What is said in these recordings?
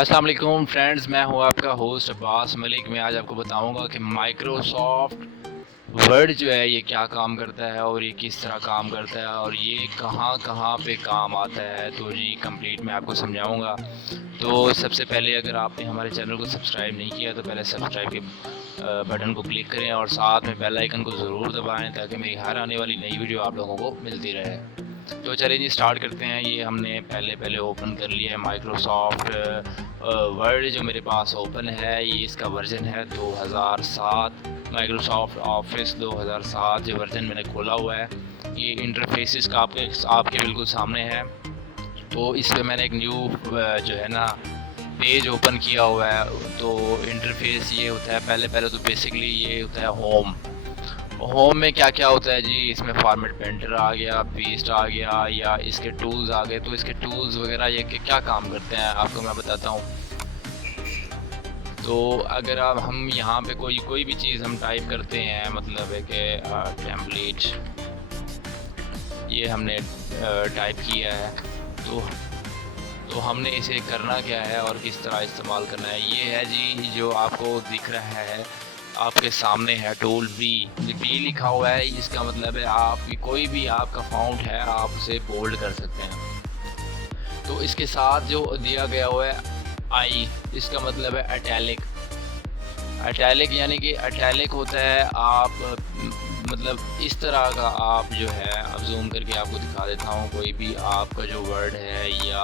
अस्सलाम वालेकुम फ्रेंड्स, मैं हूं आपका होस्ट अब्बास मलिक। मैं आज आपको बताऊंगा कि माइक्रोसॉफ्ट वर्ड जो है ये क्या काम करता है और ये किस तरह काम करता है और ये कहाँ कहाँ पे काम आता है। तो जी कंप्लीट मैं आपको समझाऊंगा। तो सबसे पहले अगर आपने हमारे चैनल को सब्सक्राइब नहीं किया तो पहले सब्सक्राइब के बटन को क्लिक करें और साथ में बेल आइकन को ज़रूर दबाएं ताकि मेरी हर आने वाली नई वीडियो आप लोगों को मिलती रहे। तो चलिए जी स्टार्ट करते हैं। ये हमने पहले ओपन कर लिया है माइक्रोसॉफ्ट वर्ड जो मेरे पास ओपन है। ये इसका वर्जन है 2007। माइक्रोसॉफ्ट ऑफिस 2007 जो वर्जन मैंने खोला हुआ है। ये इंटरफेसिस का आपके बिल्कुल सामने है। तो इस पर मैंने एक न्यू जो है ना पेज ओपन किया हुआ है। तो इंटरफेस ये होता है, पहले तो बेसिकली ये होता है होम। होम में क्या क्या होता है जी, इसमें फॉर्मेट पेंटर आ गया, पेस्ट आ गया, या इसके टूल्स आ गए। तो इसके टूल्स वगैरह ये क्या काम करते हैं आपको मैं बताता हूँ। तो अगर आप हम यहाँ पे कोई भी चीज़ हम टाइप करते हैं, मतलब है कि टेम्पलेट ये हमने टाइप किया है। तो हमने इसे करना क्या है और किस तरह इस्तेमाल करना है, ये है जी जो आपको दिख रहा है आपके सामने है। टूल बी लिखा हुआ है। इसका मतलब है आप कोई भी आपका फ़ॉन्ट है आप उसे बोल्ड कर सकते हैं। तो इसके साथ जो दिया गया हुआ है आई, इसका मतलब है अटैलिक। अटैलिक यानी कि अटैलिक होता है आप मतलब इस तरह का आप जो है, अब जूम करके आपको दिखा देता हूँ। कोई भी आपका जो वर्ड है या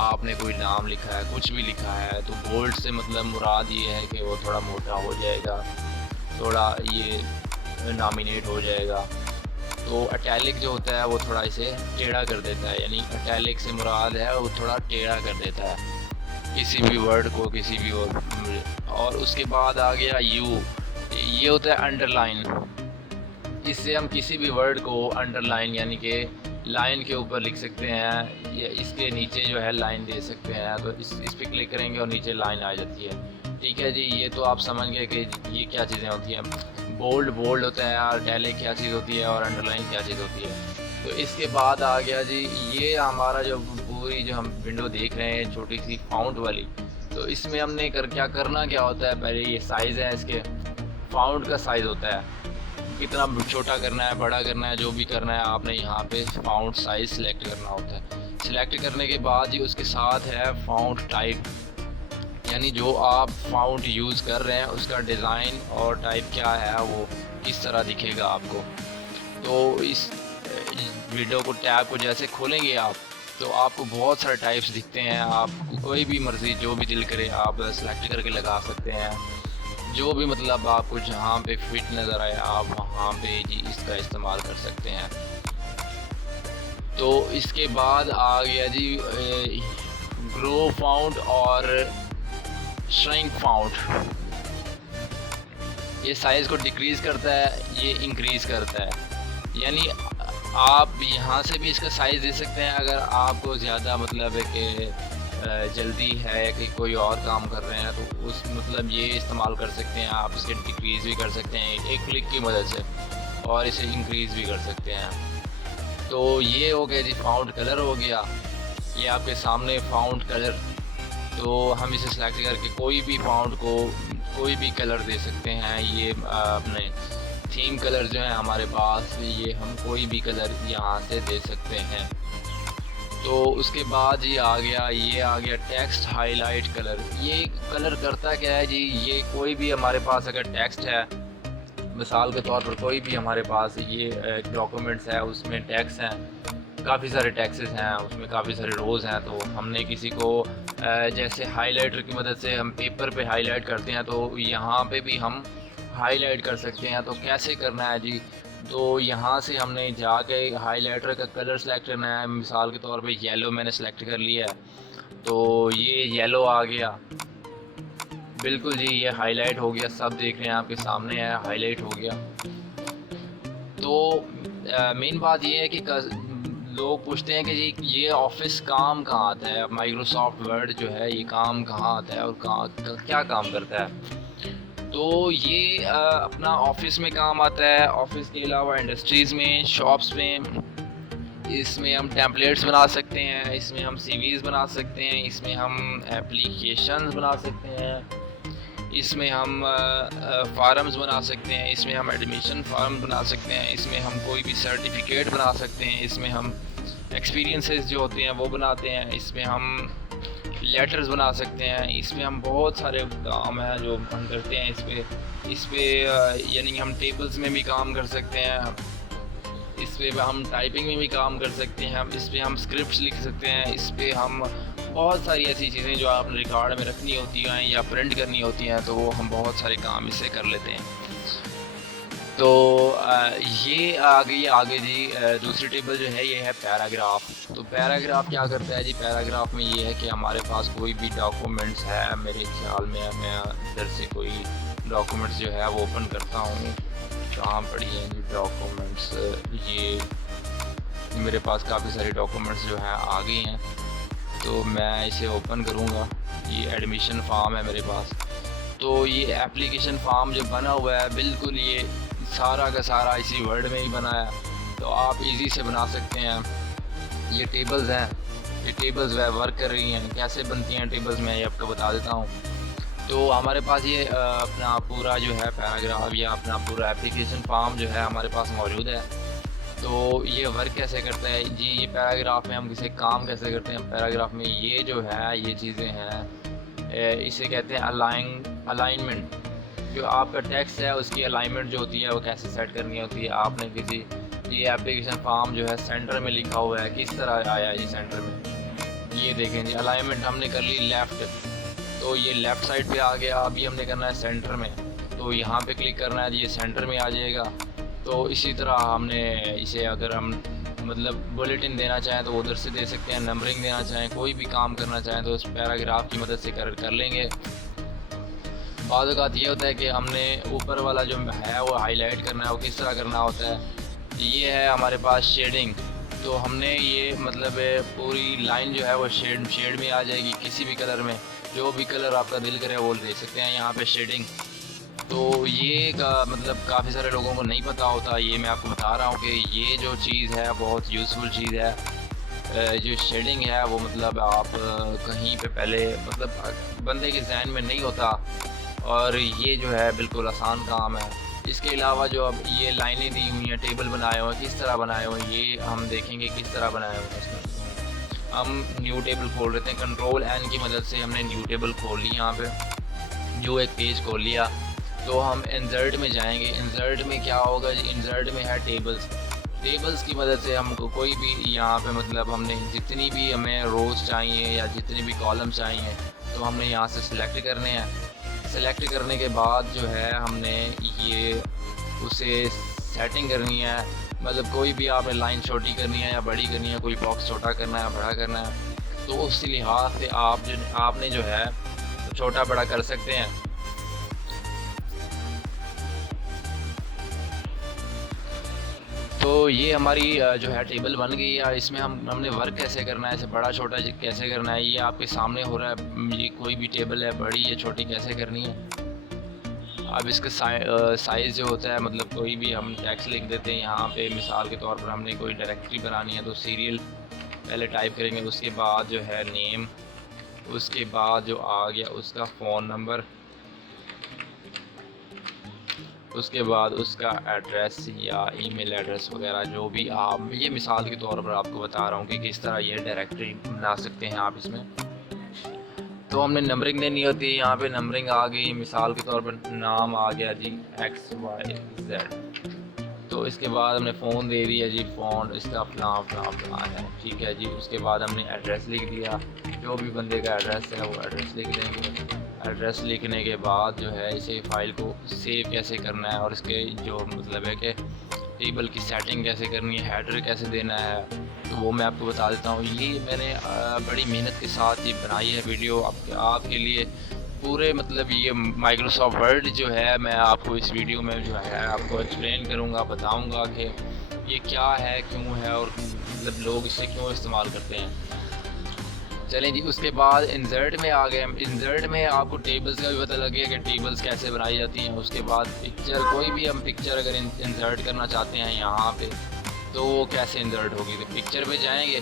आपने कोई नाम लिखा है, कुछ भी लिखा है, तो बोल्ड से मतलब मुराद ये है कि वो थोड़ा मोटा हो जाएगा, थोड़ा ये नॉमिनेट हो जाएगा। तो अटैलिक जो होता है वो थोड़ा इसे टेढ़ा कर देता है, यानी अटैलिक से मुराद है वो थोड़ा टेढ़ा कर देता है किसी भी वर्ड को, किसी भी और उसके बाद आ गया यू। ये होता है अंडरलाइन। इससे हम किसी भी वर्ड को अंडरलाइन यानी कि लाइन के ऊपर लिख सकते हैं, या इसके नीचे जो है लाइन दे सकते हैं। तो इस पर क्लिक करेंगे और नीचे लाइन आ जाती है। ठीक है जी, ये तो आप समझ गए कि ये क्या चीज़ें होती हैं। बोल्ड होता है, और टैली क्या चीज़ होती है, और अंडरलाइन क्या चीज़ होती है। तो इसके बाद आ गया जी ये हमारा जो पूरी जो हम विंडो देख रहे हैं छोटी सी फाउंट वाली। तो इसमें हमने क्या होता है, पहले ये साइज़ है इसके, फाउंट का साइज़ होता है कितना छोटा करना है, बड़ा करना है, जो भी करना है आपने यहाँ पे फाउंट साइज़ सेलेक्ट करना होता है। सिलेक्ट करने के बाद ही उसके साथ है फाउंट टाइप, यानी जो आप फाउंट यूज़ कर रहे हैं उसका डिज़ाइन और टाइप क्या है, वो किस तरह दिखेगा आपको। तो इस वीडियो को टैब को जैसे खोलेंगे आप, तो आपको बहुत सारे टाइप्स दिखते हैं। आप कोई भी मर्ज़ी जो भी दिल करे आप सेलेक्ट करके लगा सकते हैं। जो भी मतलब आपको जहाँ पे फिट नज़र आए आप वहाँ पे जी इसका इस्तेमाल कर सकते हैं। तो इसके बाद आ गया जी ग्रो फाउंट और श्रिंक फाउंट। ये साइज़ को डिक्रीज़ करता है, ये इंक्रीज़ करता है। यानी आप यहाँ से भी इसका साइज़ दे सकते हैं अगर आपको ज़्यादा मतलब है कि जल्दी है कि कोई और काम कर रहे हैं, तो उस मतलब ये इस्तेमाल कर सकते हैं। आप इसे डिक्रीज़ भी कर सकते हैं एक क्लिक की मदद से, और इसे इंक्रीज़ भी कर सकते हैं। तो ये हो गया जी फाउंट कलर हो गया। ये आपके सामने फाउंट कलर, तो हम इसे सेलेक्ट करके कोई भी फाउंट को कोई भी कलर दे सकते हैं। ये अपने थीम कलर जो है हमारे पास, ये हम कोई भी कलर यहाँ से दे सकते हैं। तो उसके बाद ये आ गया टेक्स्ट हाईलाइट कलर। ये कलर करता क्या है जी, ये कोई भी हमारे पास अगर टेक्स्ट है, मिसाल के तौर पर कोई भी हमारे पास ये डॉक्यूमेंट्स है, उसमें टेक्स्ट हैं, काफ़ी सारे टेक्सेस हैं, उसमें काफ़ी सारे रोज़ हैं। तो हमने किसी को जैसे हाइलाइटर की मदद से हम पेपर पे हाईलाइट करते हैं, तो यहाँ पे भी हम हाईलाइट कर सकते हैं। तो कैसे करना है जी, तो यहाँ से हमने जाके हाइलाइटर का कलर सेलेक्ट करना है। मिसाल के तौर पे येलो मैंने सेलेक्ट कर लिया है, तो ये येलो आ गया। बिल्कुल जी ये हाईलाइट हो गया, सब देख रहे हैं आपके सामने है, हाईलाइट हो गया। तो मेन बात ये है कि लोग पूछते हैं कि जी ये ऑफिस काम कहाँ आता है, माइक्रोसॉफ्ट वर्ड जो है ये काम कहाँ आता है और क्या काम करता है। तो ये अपना ऑफिस में काम आता है। ऑफिस के अलावा इंडस्ट्रीज़ में, शॉप्स में, इसमें हम टेम्पलेट्स बना सकते हैं, इसमें हम सीवीज़ बना सकते हैं, इसमें हम एप्लीकेशंस बना सकते हैं, इसमें हम फार्म्स बना सकते हैं, इसमें हम एडमिशन फार्म बना सकते हैं, इसमें हम कोई भी सर्टिफिकेट बना सकते हैं, इसमें हम एक्सपीरियंसेस जो होते हैं वो बनाते हैं, इसमें हम लेटर्स बना सकते हैं, इसमें हम बहुत सारे काम हैं जो हम करते हैं। इस पे यानी हम टेबल्स में भी काम कर सकते हैं, इस पे हम टाइपिंग में भी काम कर सकते हैं, इस पे हम स्क्रिप्ट्स लिख सकते हैं, इस पे हम बहुत सारी ऐसी चीज़ें जो आपने रिकॉर्ड में रखनी होती हैं या प्रिंट करनी होती हैं, तो वो हम बहुत सारे काम इससे कर लेते हैं। तो ये आगे जी दूसरी टेबल जो है ये है पैराग्राफ। तो पैराग्राफ क्या करता है जी, पैराग्राफ में ये है कि हमारे पास कोई भी डॉक्यूमेंट्स है, मेरे ख्याल में मैं इधर से कोई डॉक्यूमेंट्स जो है वो ओपन करता हूँ, कहाँ पड़ी हैं जी डॉक्यूमेंट्स, ये मेरे पास काफ़ी सारे डॉक्यूमेंट्स जो हैं आ गई हैं। तो मैं इसे ओपन करूँगा, ये एडमिशन फॉर्म है मेरे पास। तो ये एप्लीकेशन फॉर्म जो बना हुआ है बिल्कुल ये सारा का सारा इसी वर्ड में ही बना है, तो आप इजी से बना सकते हैं। ये टेबल्स हैं, ये टेबल्स वह वर्क कर रही हैं, कैसे बनती हैं टेबल्स मैं ये आपको बता देता हूँ। तो हमारे पास ये अपना पूरा जो है पैराग्राफ या अपना पूरा एप्लीकेशन फॉर्म जो है हमारे पास मौजूद है। तो ये वर्क कैसे करता है जी, ये पैराग्राफ में हम किसी काम कैसे करते हैं, पैराग्राफ में ये जो है ये चीज़ें हैं, इसे कहते हैं अलाइनमेंट। जो आपका टेक्स्ट है उसकी अलाइनमेंट जो होती है वो कैसे सेट करनी होती है। आपने किसी ये एप्लीकेशन फॉर्म जो है सेंटर में लिखा हुआ है, किस तरह आया जी सेंटर में, ये देखें जी अलाइनमेंट हमने कर ली लेफ़्ट, तो ये लेफ़्ट साइड पे आ गया। अभी हमने करना है सेंटर में, तो यहाँ पे क्लिक करना है, ये सेंटर में आ जाएगा। तो इसी तरह हमने इसे अगर हम मतलब बुलेटिन देना चाहें तो उधर से दे सकते हैं, नंबरिंग देना चाहें, कोई भी काम करना चाहें तो उस पैराग्राफ की मदद से कर लेंगे। बाद औक़ात ये होता है कि हमने ऊपर वाला जो है वो हाईलाइट करना है, वो किस तरह करना होता है। ये है हमारे पास शेडिंग, तो हमने ये मतलब पूरी लाइन जो है वो शेड में आ जाएगी, किसी भी कलर में, जो भी कलर आपका दिल करे वो दे सकते हैं यहाँ पे शेडिंग। तो ये मतलब काफ़ी सारे लोगों को नहीं पता होता, ये मैं आपको बता रहा हूँ कि ये जो चीज़ है बहुत यूज़फुल चीज़ है। जो शेडिंग है वो मतलब आप कहीं पे पहले मतलब बंदे के जहन में नहीं होता, और ये जो है बिल्कुल आसान काम है। इसके अलावा जो अब ये लाइनें दी हुई हैं, टेबल बनाए हुए हैं, किस तरह बनाए हुए हैं ये हम देखेंगे किस तरह बनाए हुए हैं। इसमें हम न्यू टेबल खोल लेते हैं, कंट्रोल एन की मदद से हमने न्यू टेबल खोल ली, यहाँ पे न्यू एक पेज खोल लिया। तो हम इंसर्ट में जाएंगे, इंसर्ट में क्या होगा जी, इंसर्ट में है टेबल्स की मदद से हमको कोई भी यहाँ पे मतलब हमने जितनी भी हमें रोज़ चाहिए या जितनी भी कॉलम चाहिए तो हमने यहाँ से सिलेक्ट करने हैं। सेलेक्ट करने के बाद जो है हमने ये उसे सेटिंग करनी है, मतलब कोई भी आपने लाइन छोटी करनी है या बड़ी करनी है, कोई बॉक्स छोटा करना है बड़ा करना है, तो उस लिहाज से आपने जो है छोटा बड़ा कर सकते हैं। तो ये हमारी जो है टेबल बन गई है। इसमें हमने वर्क कैसे करना है, इसे बड़ा छोटा कैसे करना है, ये आपके सामने हो रहा है। ये कोई भी टेबल है बड़ी या छोटी कैसे करनी है। अब इसका साइज़ जो होता है, मतलब कोई भी हम टेक्स्ट लिख देते हैं यहाँ पे, मिसाल के तौर पर हमने कोई डायरेक्टरी बनानी है तो सीरियल पहले टाइप करेंगे, उसके बाद जो है नेम, उसके बाद जो आ गया उसका फ़ोन नंबर, उसके बाद उसका एड्रेस या ईमेल एड्रेस वगैरह जो भी आप, ये मिसाल के तौर पर आपको बता रहा हूँ कि किस तरह ये डायरेक्टरी बना सकते हैं आप इसमें। तो हमने नंबरिंग देनी होती है, यहाँ पे नंबरिंग आ गई, मिसाल के तौर पर नाम आ गया जी XYZ। तो इसके बाद हमने फ़ोन दे दिया जी, फ़ोन इसका फलां है, ठीक है जी। उसके बाद हमने एड्रेस लिख दिया, जो भी बंदे का एड्रेस है वो एड्रेस लिख देंगे। एड्रेस लिखने के बाद जो है इसे फ़ाइल को सेव कैसे करना है, और इसके जो मतलब है कि टेबल की सेटिंग कैसे करनी है, हेडर कैसे देना है, तो वो मैं आपको बता देता हूँ। ये मैंने बड़ी मेहनत के साथ ये बनाई है वीडियो आपके लिए पूरे, मतलब ये माइक्रोसॉफ्ट वर्ड जो है मैं आपको इस वीडियो में जो है आपको एक्सप्लेन करूँगा, बताऊँगा कि ये क्या है, क्यों है, और मतलब लोग इसे क्यों इस्तेमाल करते हैं। चलें जी, उसके बाद इंसर्ट में आ गए। इंसर्ट में आपको टेबल्स का भी पता लग गया कि टेबल्स कैसे बनाई जाती हैं। उसके बाद पिक्चर, कोई भी हम पिक्चर अगर इंसर्ट करना चाहते हैं यहाँ पे, तो वो कैसे इंसर्ट होगी। तो पिक्चर पे जाएंगे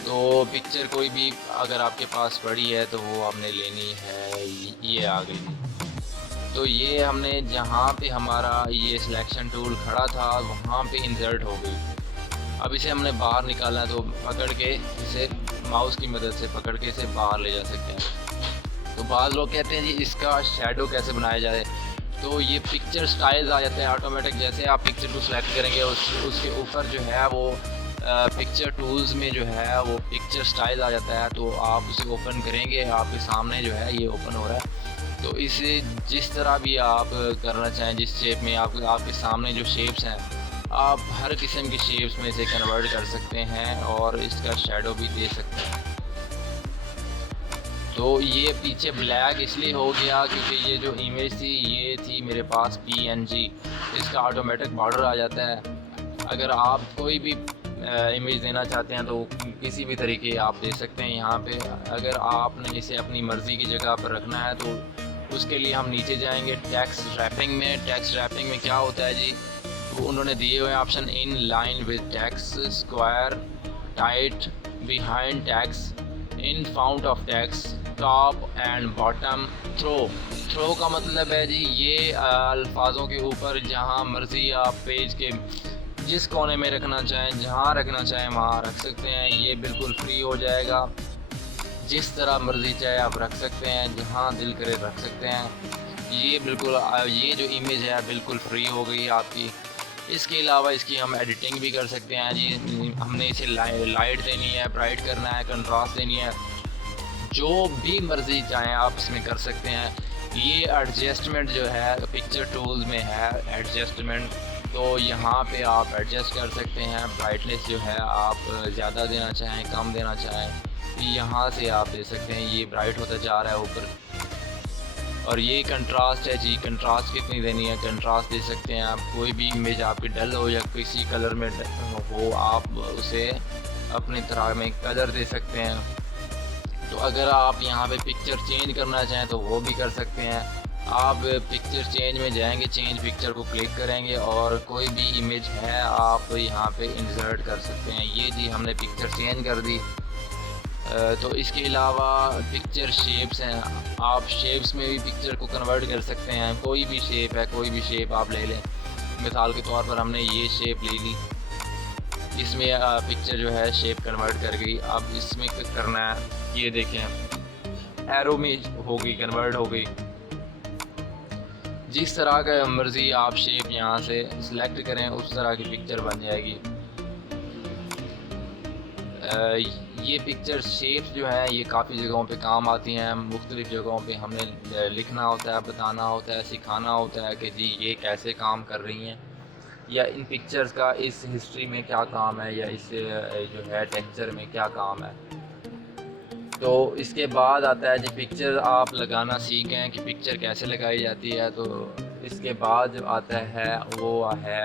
तो पिक्चर कोई भी अगर आपके पास पड़ी है तो वो आपने लेनी है, ये आ गई। तो ये हमने जहाँ पे हमारा ये सिलेक्शन टूल खड़ा था वहाँ पे इंसर्ट हो गई। अब इसे हमने बाहर निकालना है तो पकड़ के इसे माउस की मदद से पकड़ के इसे बाहर ले जा सकते हैं। तो बाद लोग कहते हैं जी इसका शैडो कैसे बनाया जाए। तो ये पिक्चर स्टाइल्स आ जाते हैं ऑटोमेटिक। जैसे आप पिक्चर को सिलेक्ट करेंगे उसके ऊपर जो है वो पिक्चर टूल्स में जो है वो पिक्चर स्टाइल आ जाता है। तो आप उसे ओपन करेंगे, आपके सामने जो है ये ओपन हो रहा है। तो इसे जिस तरह भी आप करना चाहें, जिस शेप में आपके सामने जो शेप्स हैं, आप हर किस्म की शेप्स में इसे कन्वर्ट कर सकते हैं और इसका शेडो भी दे सकते हैं। तो ये पीछे ब्लैक इसलिए हो गया क्योंकि ये जो इमेज थी ये थी मेरे पास PNG, इसका ऑटोमेटिक बॉर्डर आ जाता है। अगर आप कोई भी इमेज देना चाहते हैं तो किसी भी तरीके आप दे सकते हैं यहाँ पे। अगर आपने इसे अपनी मर्ज़ी की जगह पर रखना है तो उसके लिए हम नीचे जाएंगे टेक्स्ट रैपिंग में। टेक्स्ट रैपिंग में क्या होता है जी, वो उन्होंने दिए हुए option in line with text, square, tight, behind text, in front of text, top and bottom, through. Through का मतलब है जी ये अल्फाजों के ऊपर जहाँ मर्ज़ी आप पेज के जिस कोने में रखना चाहें, जहाँ रखना चाहें वहाँ रख सकते हैं। ये बिल्कुल फ्री हो जाएगा, जिस तरह मर्ज़ी चाहे आप रख सकते हैं, जहाँ दिल करे रख सकते हैं। ये बिल्कुल ये जो इमेज है बिल्कुल फ्री हो गई आपकी। इसके अलावा इसकी हम एडिटिंग भी कर सकते हैं जी। हमने इसे लाइट देनी है, ब्राइट करना है, कंट्रास्ट देनी है, जो भी मर्ज़ी चाहें आप इसमें कर सकते हैं। ये एडजस्टमेंट जो है पिक्चर टूल्स में है एडजस्टमेंट, तो यहाँ पे आप एडजस्ट कर सकते हैं। ब्राइटनेस जो है आप ज़्यादा देना चाहें, कम देना चाहें, यहाँ से आप दे सकते हैं। ये ब्राइट होता जा रहा है ऊपर। और ये कंट्रास्ट है जी, कंट्रास्ट कितनी देनी है, कंट्रास्ट दे सकते हैं आप। कोई भी इमेज आपकी डल हो या किसी कलर में हो आप उसे अपनी तरह में कलर दे सकते हैं। तो अगर आप यहाँ पे पिक्चर चेंज करना चाहें तो वो भी कर सकते हैं। आप पिक्चर चेंज में जाएंगे, चेंज पिक्चर को क्लिक करेंगे और कोई भी इमेज है आप यहाँ पे इंसर्ट कर सकते हैं। ये जी हमने पिक्चर चेंज कर दी। तो इसके अलावा पिक्चर शेप्स हैं, आप शेप्स में भी पिक्चर को कन्वर्ट कर सकते हैं। कोई भी शेप है, कोई भी शेप आप ले लें। मिसाल के तौर पर हमने ये शेप ले ली, इसमें पिक्चर जो है शेप कन्वर्ट कर गई। अब इसमें करना है, ये देखें एरो में हो गई, कन्वर्ट हो गई। जिस तरह का मर्ज़ी आप शेप यहाँ से सिलेक्ट करें उस तरह की पिक्चर बन जाएगी। ये पिक्चर शेप्स जो हैं ये काफ़ी जगहों पे काम आती हैं। मुख्तलिफ़ जगहों पे हमने लिखना होता है, बताना होता है, सिखाना होता है कि जी ये कैसे काम कर रही हैं, या इन पिक्चर्स का इस हिस्ट्री में क्या काम है, या इस जो है टेक्सचर में क्या काम है। तो इसके बाद आता है जी पिक्चर आप लगाना सीखें कि पिक्चर कैसे लगाई जाती है। तो इसके बाद जो आता है वो है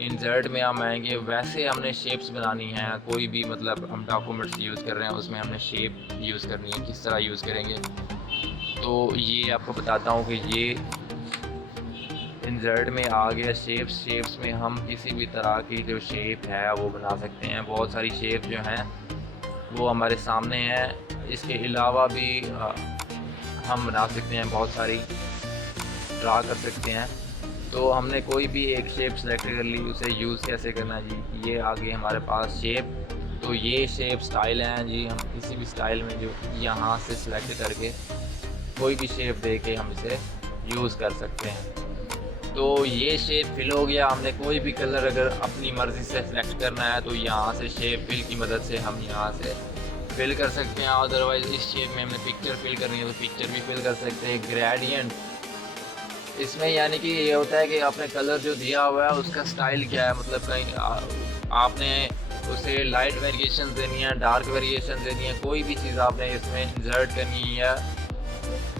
इंसर्ट में हम आएंगे। वैसे हमने शेप्स बनानी है, कोई भी मतलब हम डॉक्यूमेंट्स यूज़ कर रहे हैं उसमें हमने शेप यूज़ करनी है, किस तरह यूज़ करेंगे। तो ये आपको बताता हूँ कि ये इंसर्ट में आ गया शेप्स में हम किसी भी तरह की जो शेप है वो बना सकते हैं। बहुत सारी शेप जो हैं वो हमारे सामने हैं। इसके अलावा भी हम बना सकते हैं, बहुत सारी ड्रा कर सकते हैं। तो हमने कोई भी एक शेप सेलेक्ट कर ली, उसे यूज़ कैसे करना है जी, ये आ गई हमारे पास शेप। तो ये शेप स्टाइल हैं जी, हम किसी भी स्टाइल में जो यहाँ से सिलेक्ट करके कोई भी शेप दे के हम इसे यूज़ कर सकते हैं। तो ये शेप फिल हो गया। हमने कोई भी कलर अगर अपनी मर्ज़ी से सिलेक्ट करना है तो यहाँ से शेप फिल की मदद से हम यहाँ से फिल कर सकते हैं। अदरवाइज़ इस शेप में हमने पिक्चर फिल करनी है तो पिक्चर भी फिल कर सकते हैं। ग्रेडियंट इसमें यानी कि ये होता है कि आपने कलर जो दिया हुआ है उसका स्टाइल क्या है, मतलब कहीं आपने उसे लाइट वेरिएशन देनी है, डार्क वेरिएशन देनी है, कोई भी चीज़ आपने इसमें इंसर्ट करनी है या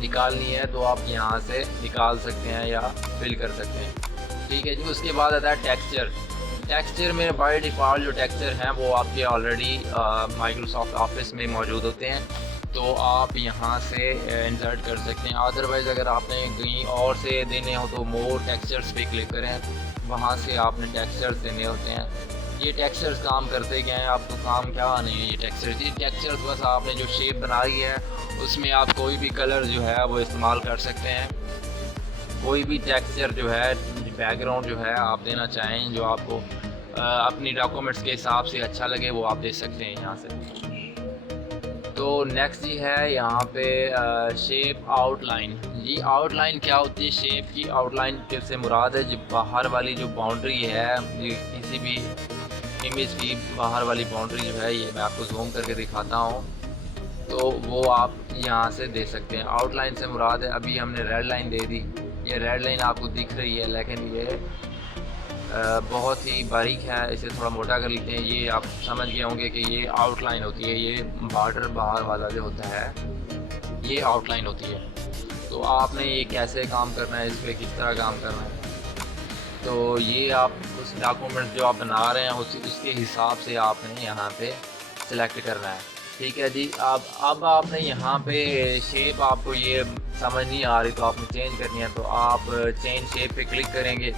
निकालनी है तो आप यहाँ से निकाल सकते हैं या फिल कर सकते हैं। ठीक है जी। उसके बाद आता है टेक्सचर में बाय डिफ़ॉल्ट जो टेक्सचर हैं वो आपके ऑलरेडी माइक्रोसॉफ्ट ऑफिस में मौजूद होते हैं। तो आप यहाँ से इंसर्ट कर सकते हैं। अदरवाइज़ अगर आपने कहीं और से देने हो तो मोर टेक्सचर्स पे क्लिक करें, वहाँ से आपने टेक्सचर्स देने होते हैं। ये टेक्सचर्स काम करते क्या हैं, आपको काम क्या नहीं है ये टेक्सचर्स बस आपने जो शेप बनाई है उसमें आप कोई भी कलर जो है वो इस्तेमाल कर सकते हैं। कोई भी टेक्सचर जो है, बैकग्राउंड जो है आप देना चाहें, जो आपको अपनी डॉक्यूमेंट्स के हिसाब से अच्छा लगे वो आप दे सकते हैं यहाँ से। तो नेक्स्ट जी है यहाँ पे शेप आउटलाइन। ये आउटलाइन क्या होती है? शेप की आउटलाइन से मुराद है जो बाहर वाली जो बाउंड्री है, ये किसी भी इमेज की बाहर वाली बाउंड्री जो है, ये मैं आपको जूम करके दिखाता हूँ, तो वो आप यहाँ से दे सकते हैं। आउटलाइन से मुराद है, अभी हमने रेड लाइन दे दी, ये रेड लाइन आपको दिख रही है लेकिन ये बहुत ही बारीक है, इसे थोड़ा मोटा कर लेते हैं। ये आप समझ गए होंगे कि ये आउटलाइन होती है, ये बॉर्डर बाहर वाला जो होता है ये आउटलाइन होती है। तो आपने ये कैसे काम करना है, इस पर किस तरह काम करना है, तो ये आप उस डॉक्यूमेंट जो आप बना रहे हैं उसके हिसाब से आपने यहाँ पे सिलेक्ट करना है। ठीक है जी। अब आपने यहाँ पे शेप आपको ये समझ नहीं आ रही तो आपने चेंज करनी है, तो आप चेंज शेप पे क्लिक करेंगे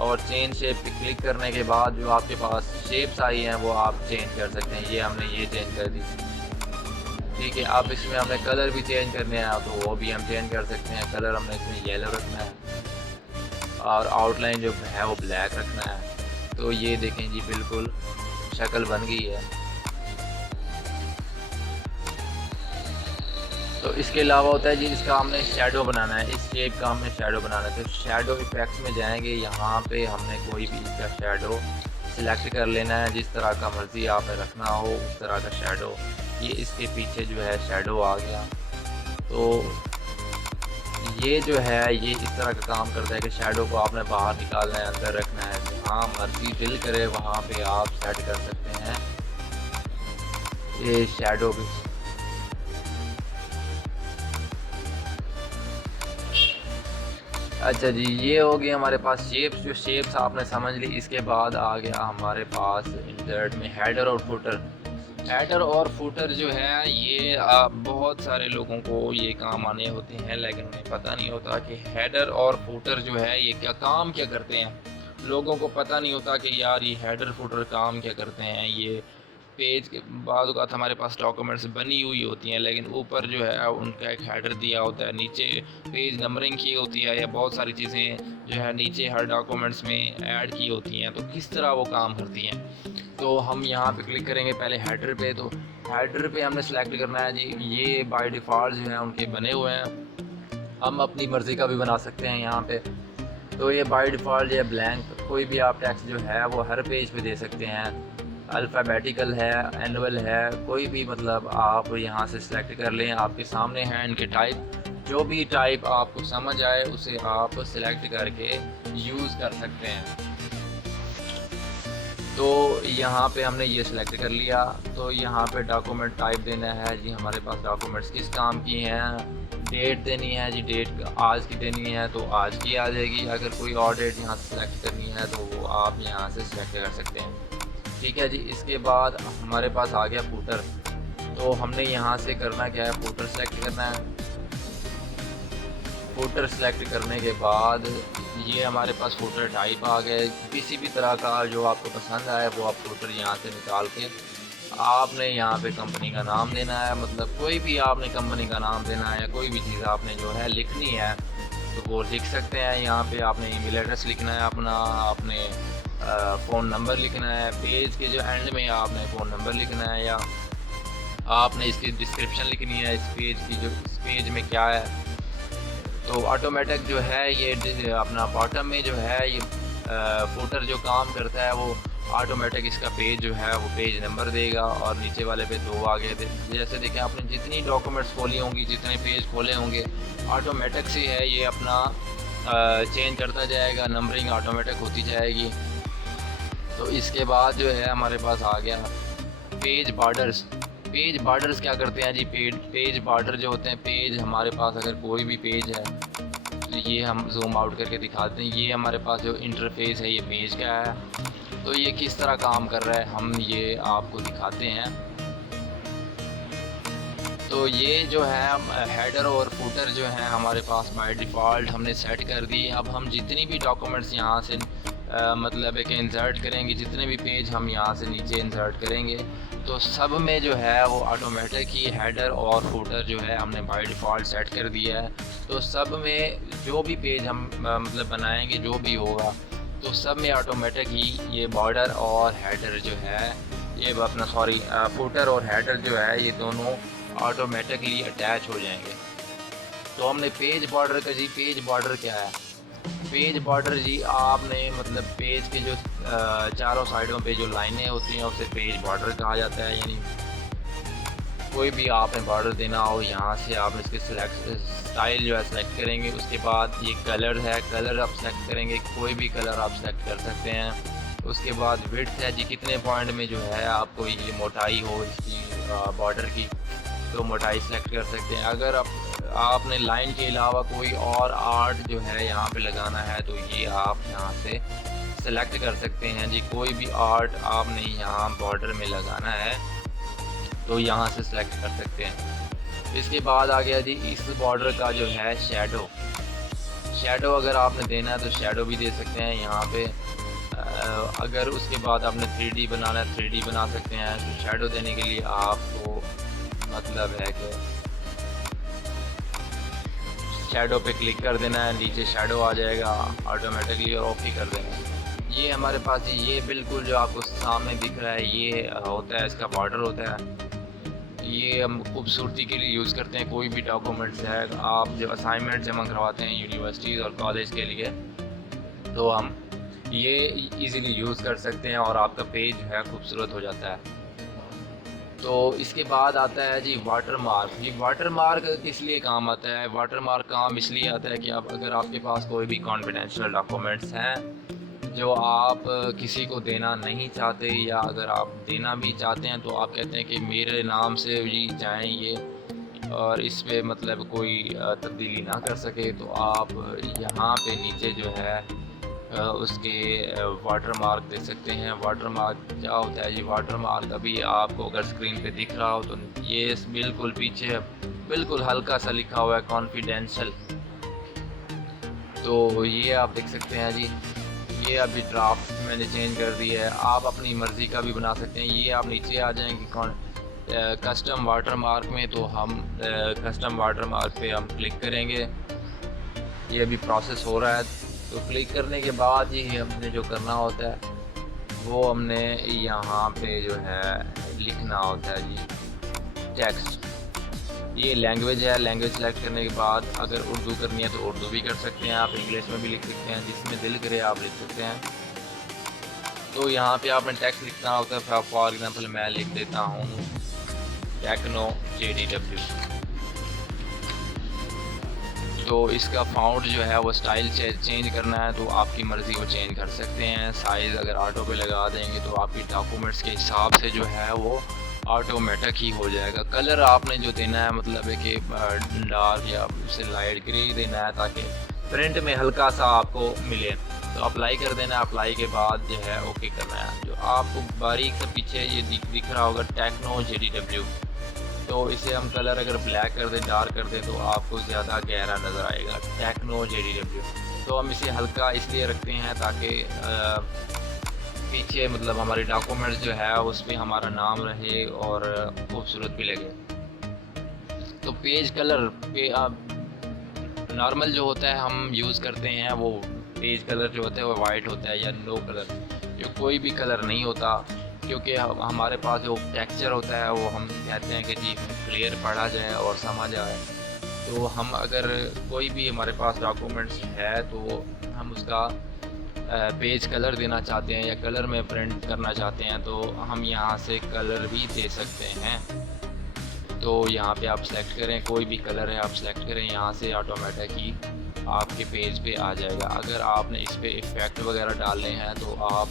और चेंज शेप पे क्लिक करने के बाद जो आपके पास शेप्स आई हैं वो आप चेंज कर सकते हैं। ये हमने ये चेंज कर दी। ठीक है। अब इसमें हमने कलर भी चेंज करने हैं तो वो भी हम चेंज कर सकते हैं। कलर हमने इसमें येलो रखना है और आउटलाइन जो है वो ब्लैक रखना है। तो ये देखें जी, बिल्कुल शक्ल बन गई है। तो इसके अलावा होता है जी, इसका हमने शेडो बनाना है, इस शेप का हमने शेडो बनाना है। तो शेडो इफेक्ट्स में जाएंगे, यहाँ पे हमने कोई भी इसका शेडो सिलेक्ट कर लेना है, जिस तरह का मर्ज़ी आपने रखना हो उस तरह का शेडो। ये इसके पीछे जो है शेडो आ गया। तो ये जो है ये इस तरह का काम करता है कि शेडो को आपने बाहर निकालना है, अंदर रखना है, जहाँ मर्ज़ी दिल करे वहाँ पे आप सेट कर सकते हैं ये शेडो भी। अच्छा जी, ये हो गया हमारे पास शेप्स। जो शेप्स आपने समझ ली, इसके बाद आ गया हमारे पास इंसर्ट में हेडर और फुटर। हेडर और फुटर जो है ये बहुत सारे लोगों को ये काम आने होते हैं, लेकिन उन्हें पता नहीं होता कि हेडर और फुटर जो है ये क्या करते हैं। लोगों को पता नहीं होता कि यार ये हेडर फुटर काम क्या करते हैं। ये पेज के बाद हमारे पास डॉक्यूमेंट्स बनी हुई होती हैं, लेकिन ऊपर जो है उनका एक हेडर दिया होता है, नीचे पेज नंबरिंग की होती है, या बहुत सारी चीज़ें जो है नीचे हर डॉक्यूमेंट्स में ऐड की होती हैं। तो किस तरह वो काम करती हैं, तो हम यहाँ पे क्लिक करेंगे पहले हेडर पे। तो हेडर पे हमने सेलेक्ट करना है जी, ये बाय डिफ़ॉल्ट जो है उनके बने हुए हैं, हम अपनी मर्ज़ी का भी बना सकते हैं यहाँ पे। तो ये बाय डिफ़ॉल्ट जो है ब्लैंक, कोई भी आप टेक्स्ट जो है वो हर पेज पे दे सकते हैं। अल्फ़ाबेटिकल है, एनुअल है, कोई भी मतलब आप यहाँ से सिलेक्ट कर लें। आपके सामने हैं इनके टाइप, जो भी टाइप आपको समझ आए उसे आप सिलेक्ट करके यूज़ कर सकते हैं। तो यहाँ पे हमने ये सिलेक्ट कर लिया। तो यहाँ पे डॉक्यूमेंट टाइप देना है जी, हमारे पास डॉक्यूमेंट्स किस काम की हैं। डेट देनी है जी, डेट आज की देनी है तो आज की आ जाएगी। अगर कोई और डेट यहाँ से सिलेक्ट करनी है तो वो आप यहाँ से सिलेक्ट कर सकते हैं। ठीक है जी। इसके बाद हमारे पास आ गया फुटर। तो हमने यहाँ से करना क्या है, फुटर सेलेक्ट करना है। फुटर सेलेक्ट करने के बाद ये हमारे पास फुटर टाइप आ गया। किसी भी तरह का जो आपको पसंद आए वो आप फुटर यहाँ से निकाल के आपने यहाँ पे कंपनी का नाम देना है। मतलब कोई भी आपने कंपनी का नाम देना है, कोई भी चीज़ आपने जो है लिखनी है तो वो लिख सकते हैं। यहाँ पे आपने ईमेल एड्रेस लिखना है अपना, आपने फ़ोन नंबर लिखना है, पेज के जो एंड में आपने फ़ोन नंबर लिखना है, या आपने इसकी डिस्क्रिप्शन लिखनी है, इस पेज में क्या है। तो ऑटोमेटिक जो है ये अपना बॉटम में जो है ये फुटर जो काम करता है वो ऑटोमेटिक इसका पेज जो है वो पेज नंबर देगा और नीचे वाले पे 2 आगे दे। जैसे देखें आपने जितनी डॉक्यूमेंट्स खोली होंगी, जितने पेज खोले होंगे, ऑटोमेटिक से है ये अपना चेंज करता जाएगा, नंबरिंग ऑटोमेटिक होती जाएगी। तो इसके बाद जो है हमारे पास आ गया पेज बॉर्डर्स। पेज बॉर्डर्स क्या करते हैं जी, पेज बॉर्डर जो होते हैं, पेज हमारे पास अगर कोई भी पेज है तो ये हम जूम आउट करके दिखाते हैं। ये हमारे पास जो इंटरफेस है ये पेज का है। तो ये किस तरह काम कर रहा है हम ये आपको दिखाते हैं। तो ये जो है हेडर और फुटर जो है हमारे पास बाय डिफ़ॉल्ट हमने सेट कर दी। अब हम जितनी भी डॉक्यूमेंट्स यहाँ से मतलब है कि इंसर्ट करेंगे, जितने भी पेज हम यहाँ से नीचे इंसर्ट करेंगे तो सब में जो है वो ऑटोमेटिक ही हेडर और फुटर जो है हमने बाय डिफ़ॉल्ट सेट कर दिया है। तो सब में जो भी पेज हम मतलब बनाएंगे, जो भी होगा तो सब में ऑटोमेटिक ही ये बॉर्डर और हेडर जो है ये अपना फुटर और हेडर जो है ये दोनों ऑटोमेटिकली अटैच हो जाएंगे। तो हमने पेज बॉर्डर का जी, पेज बॉर्डर क्या है? पेज बॉर्डर जी आपने मतलब पेज के जो चारों साइडों पे जो लाइनें होती हैं उसे पेज बॉर्डर कहा जाता है। यानी कोई भी आपने बॉर्डर देना हो, यहाँ से आप इसके स्टाइल जो है सेलेक्ट करेंगे। उसके बाद ये कलर है, कलर आप सेलेक्ट करेंगे, कोई भी कलर आप सेलेक्ट कर सकते हैं। उसके बाद विड्थ है जी, कितने पॉइंट में जो है आपको ये मोटाई हो इसकी बॉर्डर की, तो मोटाई सेलेक्ट कर सकते हैं। अगर आपने लाइन के अलावा कोई और आर्ट जो है यहाँ पे लगाना है तो ये आप यहाँ से सेलेक्ट कर सकते हैं जी। कोई भी आर्ट आपने यहाँ बॉर्डर में लगाना है तो यहाँ से सेलेक्ट कर सकते हैं। इसके बाद आ गया जी इस बॉर्डर का जो है शेडो। शेडो अगर आपने देना है तो शेडो भी दे सकते हैं यहाँ पे। अगर उसके बाद आपने 3D बनाना है 3D बना सकते हैं। तो शेडो देने के लिए आपको मतलब है कि शेडो पे क्लिक कर देना है, नीचे शेडो आ जाएगा ऑटोमेटिकली और ऑफ ही कर देना है। ये हमारे पास ये बिल्कुल जो आपको सामने दिख रहा है ये होता है, इसका बॉर्डर होता है। ये हम खूबसूरती के लिए यूज़ करते हैं। कोई भी डॉक्यूमेंट्स है आप जो असाइनमेंट जमा करवाते हैं यूनिवर्सिटीज़ और कॉलेज के लिए तो हम ये इजीली यूज़ कर सकते हैं और आपका पेज जो है खूबसूरत हो जाता है। तो इसके बाद आता है जी वाटर मार्क। ये वाटर मार्क किस लिए काम आता है? वाटर मार्क काम इसलिए आता है कि आप अगर आपके पास कोई भी कॉन्फिडेंशियल डॉक्यूमेंट्स हैं जो आप किसी को देना नहीं चाहते, या अगर आप देना भी चाहते हैं तो आप कहते हैं कि मेरे नाम से ही जाएं ये और इस पे मतलब कोई तब्दीली ना कर सके, तो आप यहाँ पे नीचे जो है उसके वाटर मार्क दे सकते हैं। वाटर मार्क क्या होता है? ये वाटर मार्क अभी आपको अगर स्क्रीन पे दिख रहा हो तो ये बिल्कुल पीछे बिल्कुल हल्का सा लिखा हुआ है कॉन्फिडेंशियल, तो ये आप देख सकते हैं जी। ये अभी ड्राफ्ट मैंने चेंज कर दी है, आप अपनी मर्ज़ी का भी बना सकते हैं। ये आप नीचे आ जाएंगे कस्टम वाटर मार्क में, तो हम कस्टम वाटर मार्क पे हम क्लिक करेंगे। ये अभी प्रोसेस हो रहा है। तो क्लिक करने के बाद ही हमने जो करना होता है वो हमने यहाँ पे जो है लिखना होता है जी टेक्स्ट। ये लैंग्वेज है, लैंग्वेज सेलेक्ट करने के बाद अगर उर्दू करनी है तो उर्दू भी कर सकते हैं, आप इंग्लिश में भी लिख सकते हैं, जिसमें दिल करे आप लिख सकते हैं। तो यहाँ पे आपने टेक्स्ट लिखना होता है। फॉर एग्जांपल मैं लिख देता हूँ टेक्नो JDW। तो इसका फ़ॉन्ट जो है वो स्टाइल चेंज करना है तो आपकी मर्ज़ी वो चेंज कर सकते हैं। साइज़ अगर ऑटो पे लगा देंगे तो आपकी डॉक्यूमेंट्स के हिसाब से जो है वो ऑटोमेटिक ही हो जाएगा। कलर आपने जो देना है मतलब है कि डार्क या उसे लाइट ग्रे देना है ताकि प्रिंट में हल्का सा आपको मिले। तो अप्लाई कर देना है। अप्लाई के बाद जो है ओके करना है। जो आपको बारीक से पीछे ये दिख रहा होगा टेक्नो JDW, तो इसे हम कलर अगर ब्लैक कर दें, डार्क कर दें तो आपको ज़्यादा गहरा नज़र आएगा टेक्नो JDW। तो हम इसे हल्का इसलिए रखते हैं ताकि पीछे मतलब हमारे डॉक्यूमेंट्स जो है उस पर हमारा नाम रहे और खूबसूरत भी लगे। तो पेज कलर पे नॉर्मल जो होता है हम यूज़ करते हैं वो पेज कलर जो होता है वो वाइट होता है या नो कलर, जो कोई भी कलर नहीं होता, क्योंकि हमारे पास जो टेक्सचर होता है वो हम कहते हैं कि जी क्लियर पढ़ा जाए और समझ आए। तो हम अगर कोई भी हमारे पास डॉक्यूमेंट्स है तो हम उसका पेज कलर देना चाहते हैं या कलर में प्रिंट करना चाहते हैं तो हम यहाँ से कलर भी दे सकते हैं। तो यहाँ पे आप सेलेक्ट करें, कोई भी कलर है आप सेलेक्ट करें, यहाँ से ऑटोमेटिक ही आपके पेज पे आ जाएगा। अगर आपने इस पर इफ़ेक्ट वगैरह डालने हैं तो आप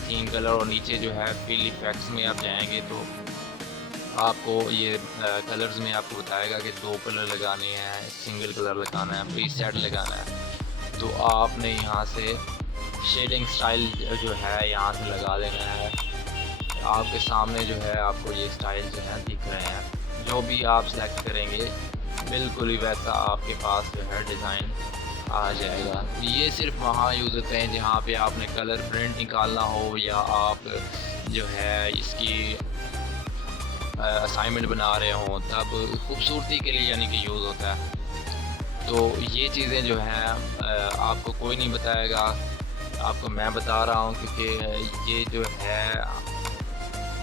थीम कलर और नीचे जो है फिल इफेक्ट्स में आप जाएंगे तो आपको ये कलर्स में आपको बताएगा कि 2 कलर लगाने हैं, सिंगल कलर लगाना है, प्रीसेट लगाना है। तो आपने यहाँ से शेडिंग स्टाइल जो है यहाँ से लगा देना है। आपके सामने जो है आपको ये स्टाइल जो है दिख रहे हैं। जो भी आप सेलेक्ट करेंगे बिल्कुल ही वैसा आपके पास जो है डिज़ाइन आ जाएगा। ये सिर्फ वहाँ यूज़ होते हैं जहाँ पे आपने कलर प्रिंट निकालना हो या आप जो है इसकी असाइनमेंट बना रहे हों, तब खूबसूरती के लिए यानी कि यूज़ होता है। तो ये चीज़ें जो हैं आपको कोई नहीं बताएगा, आपको मैं बता रहा हूँ, क्योंकि ये जो है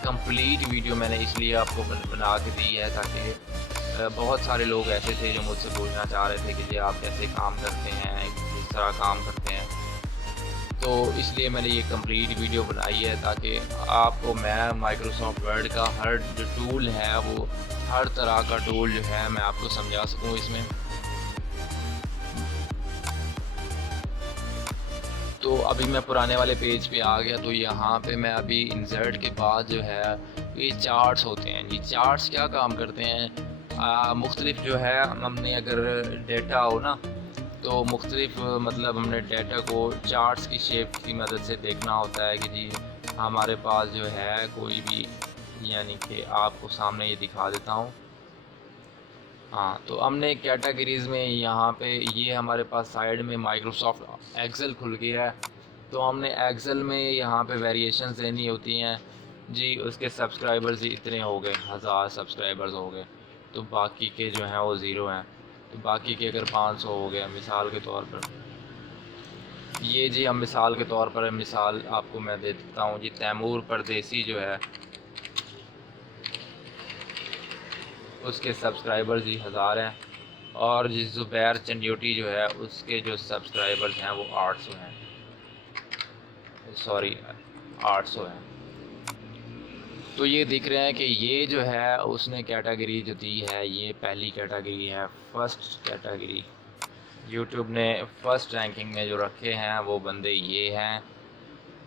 कंप्लीट वीडियो मैंने इसलिए आपको बना के दी है ताकि बहुत सारे लोग ऐसे थे जो मुझसे पूछना चाह रहे थे कि जी आप कैसे काम करते हैं, किस तरह काम करते हैं। तो इसलिए मैंने ये कंप्लीट वीडियो बनाई है ताकि आपको मैं माइक्रोसॉफ्ट वर्ड का हर जो टूल है वो हर तरह का टूल जो है मैं आपको समझा सकूं इसमें। तो अभी मैं पुराने वाले पेज पे आ गया। तो यहाँ पे मैं अभी इंसर्ट के बाद जो है ये चार्ट्स होते हैं। ये चार्ट्स क्या काम करते हैं, मुख्तलिफ जो है हमने अगर डेटा हो ना, तो मुख्तलिफ मतलब हमने डेटा को चार्ट्स की शेप की मदद से देखना होता है कि जी हमारे पास जो है कोई भी, यानी कि आपको सामने ये दिखा देता हूँ। हाँ, तो हमने कैटेगरीज़ में यहाँ पे ये हमारे पास साइड में माइक्रोसॉफ्ट एक्सेल खुल गया है। तो हमने एक्सेल में यहाँ पे वेरिएशंस देनी होती हैं जी। उसके सब्सक्राइबर्स ही इतने हो गए, 1000 सब्सक्राइबर्स हो गए, तो बाकी के जो हैं वो ज़ीरो हैं। तो बाकी के अगर 500 हो गया मिसाल के तौर पर, ये जी हम मिसाल के तौर पर मिसाल आपको मैं दे देता हूँ जी। तैमूर परदेसी जो है उसके सब्सक्राइबर्स ही 1000 हैं, और जिस ज़ुबैर चंड्योटी जो है उसके जो सब्सक्राइबर्स हैं वो 800 हैं, सॉरी 800 हैं। तो ये दिख रहे हैं कि ये जो है उसने कैटेगरी जो दी है ये पहली कैटेगरी है, फर्स्ट कैटेगरी। यूट्यूब ने फर्स्ट रैंकिंग में जो रखे हैं वो बंदे ये हैं।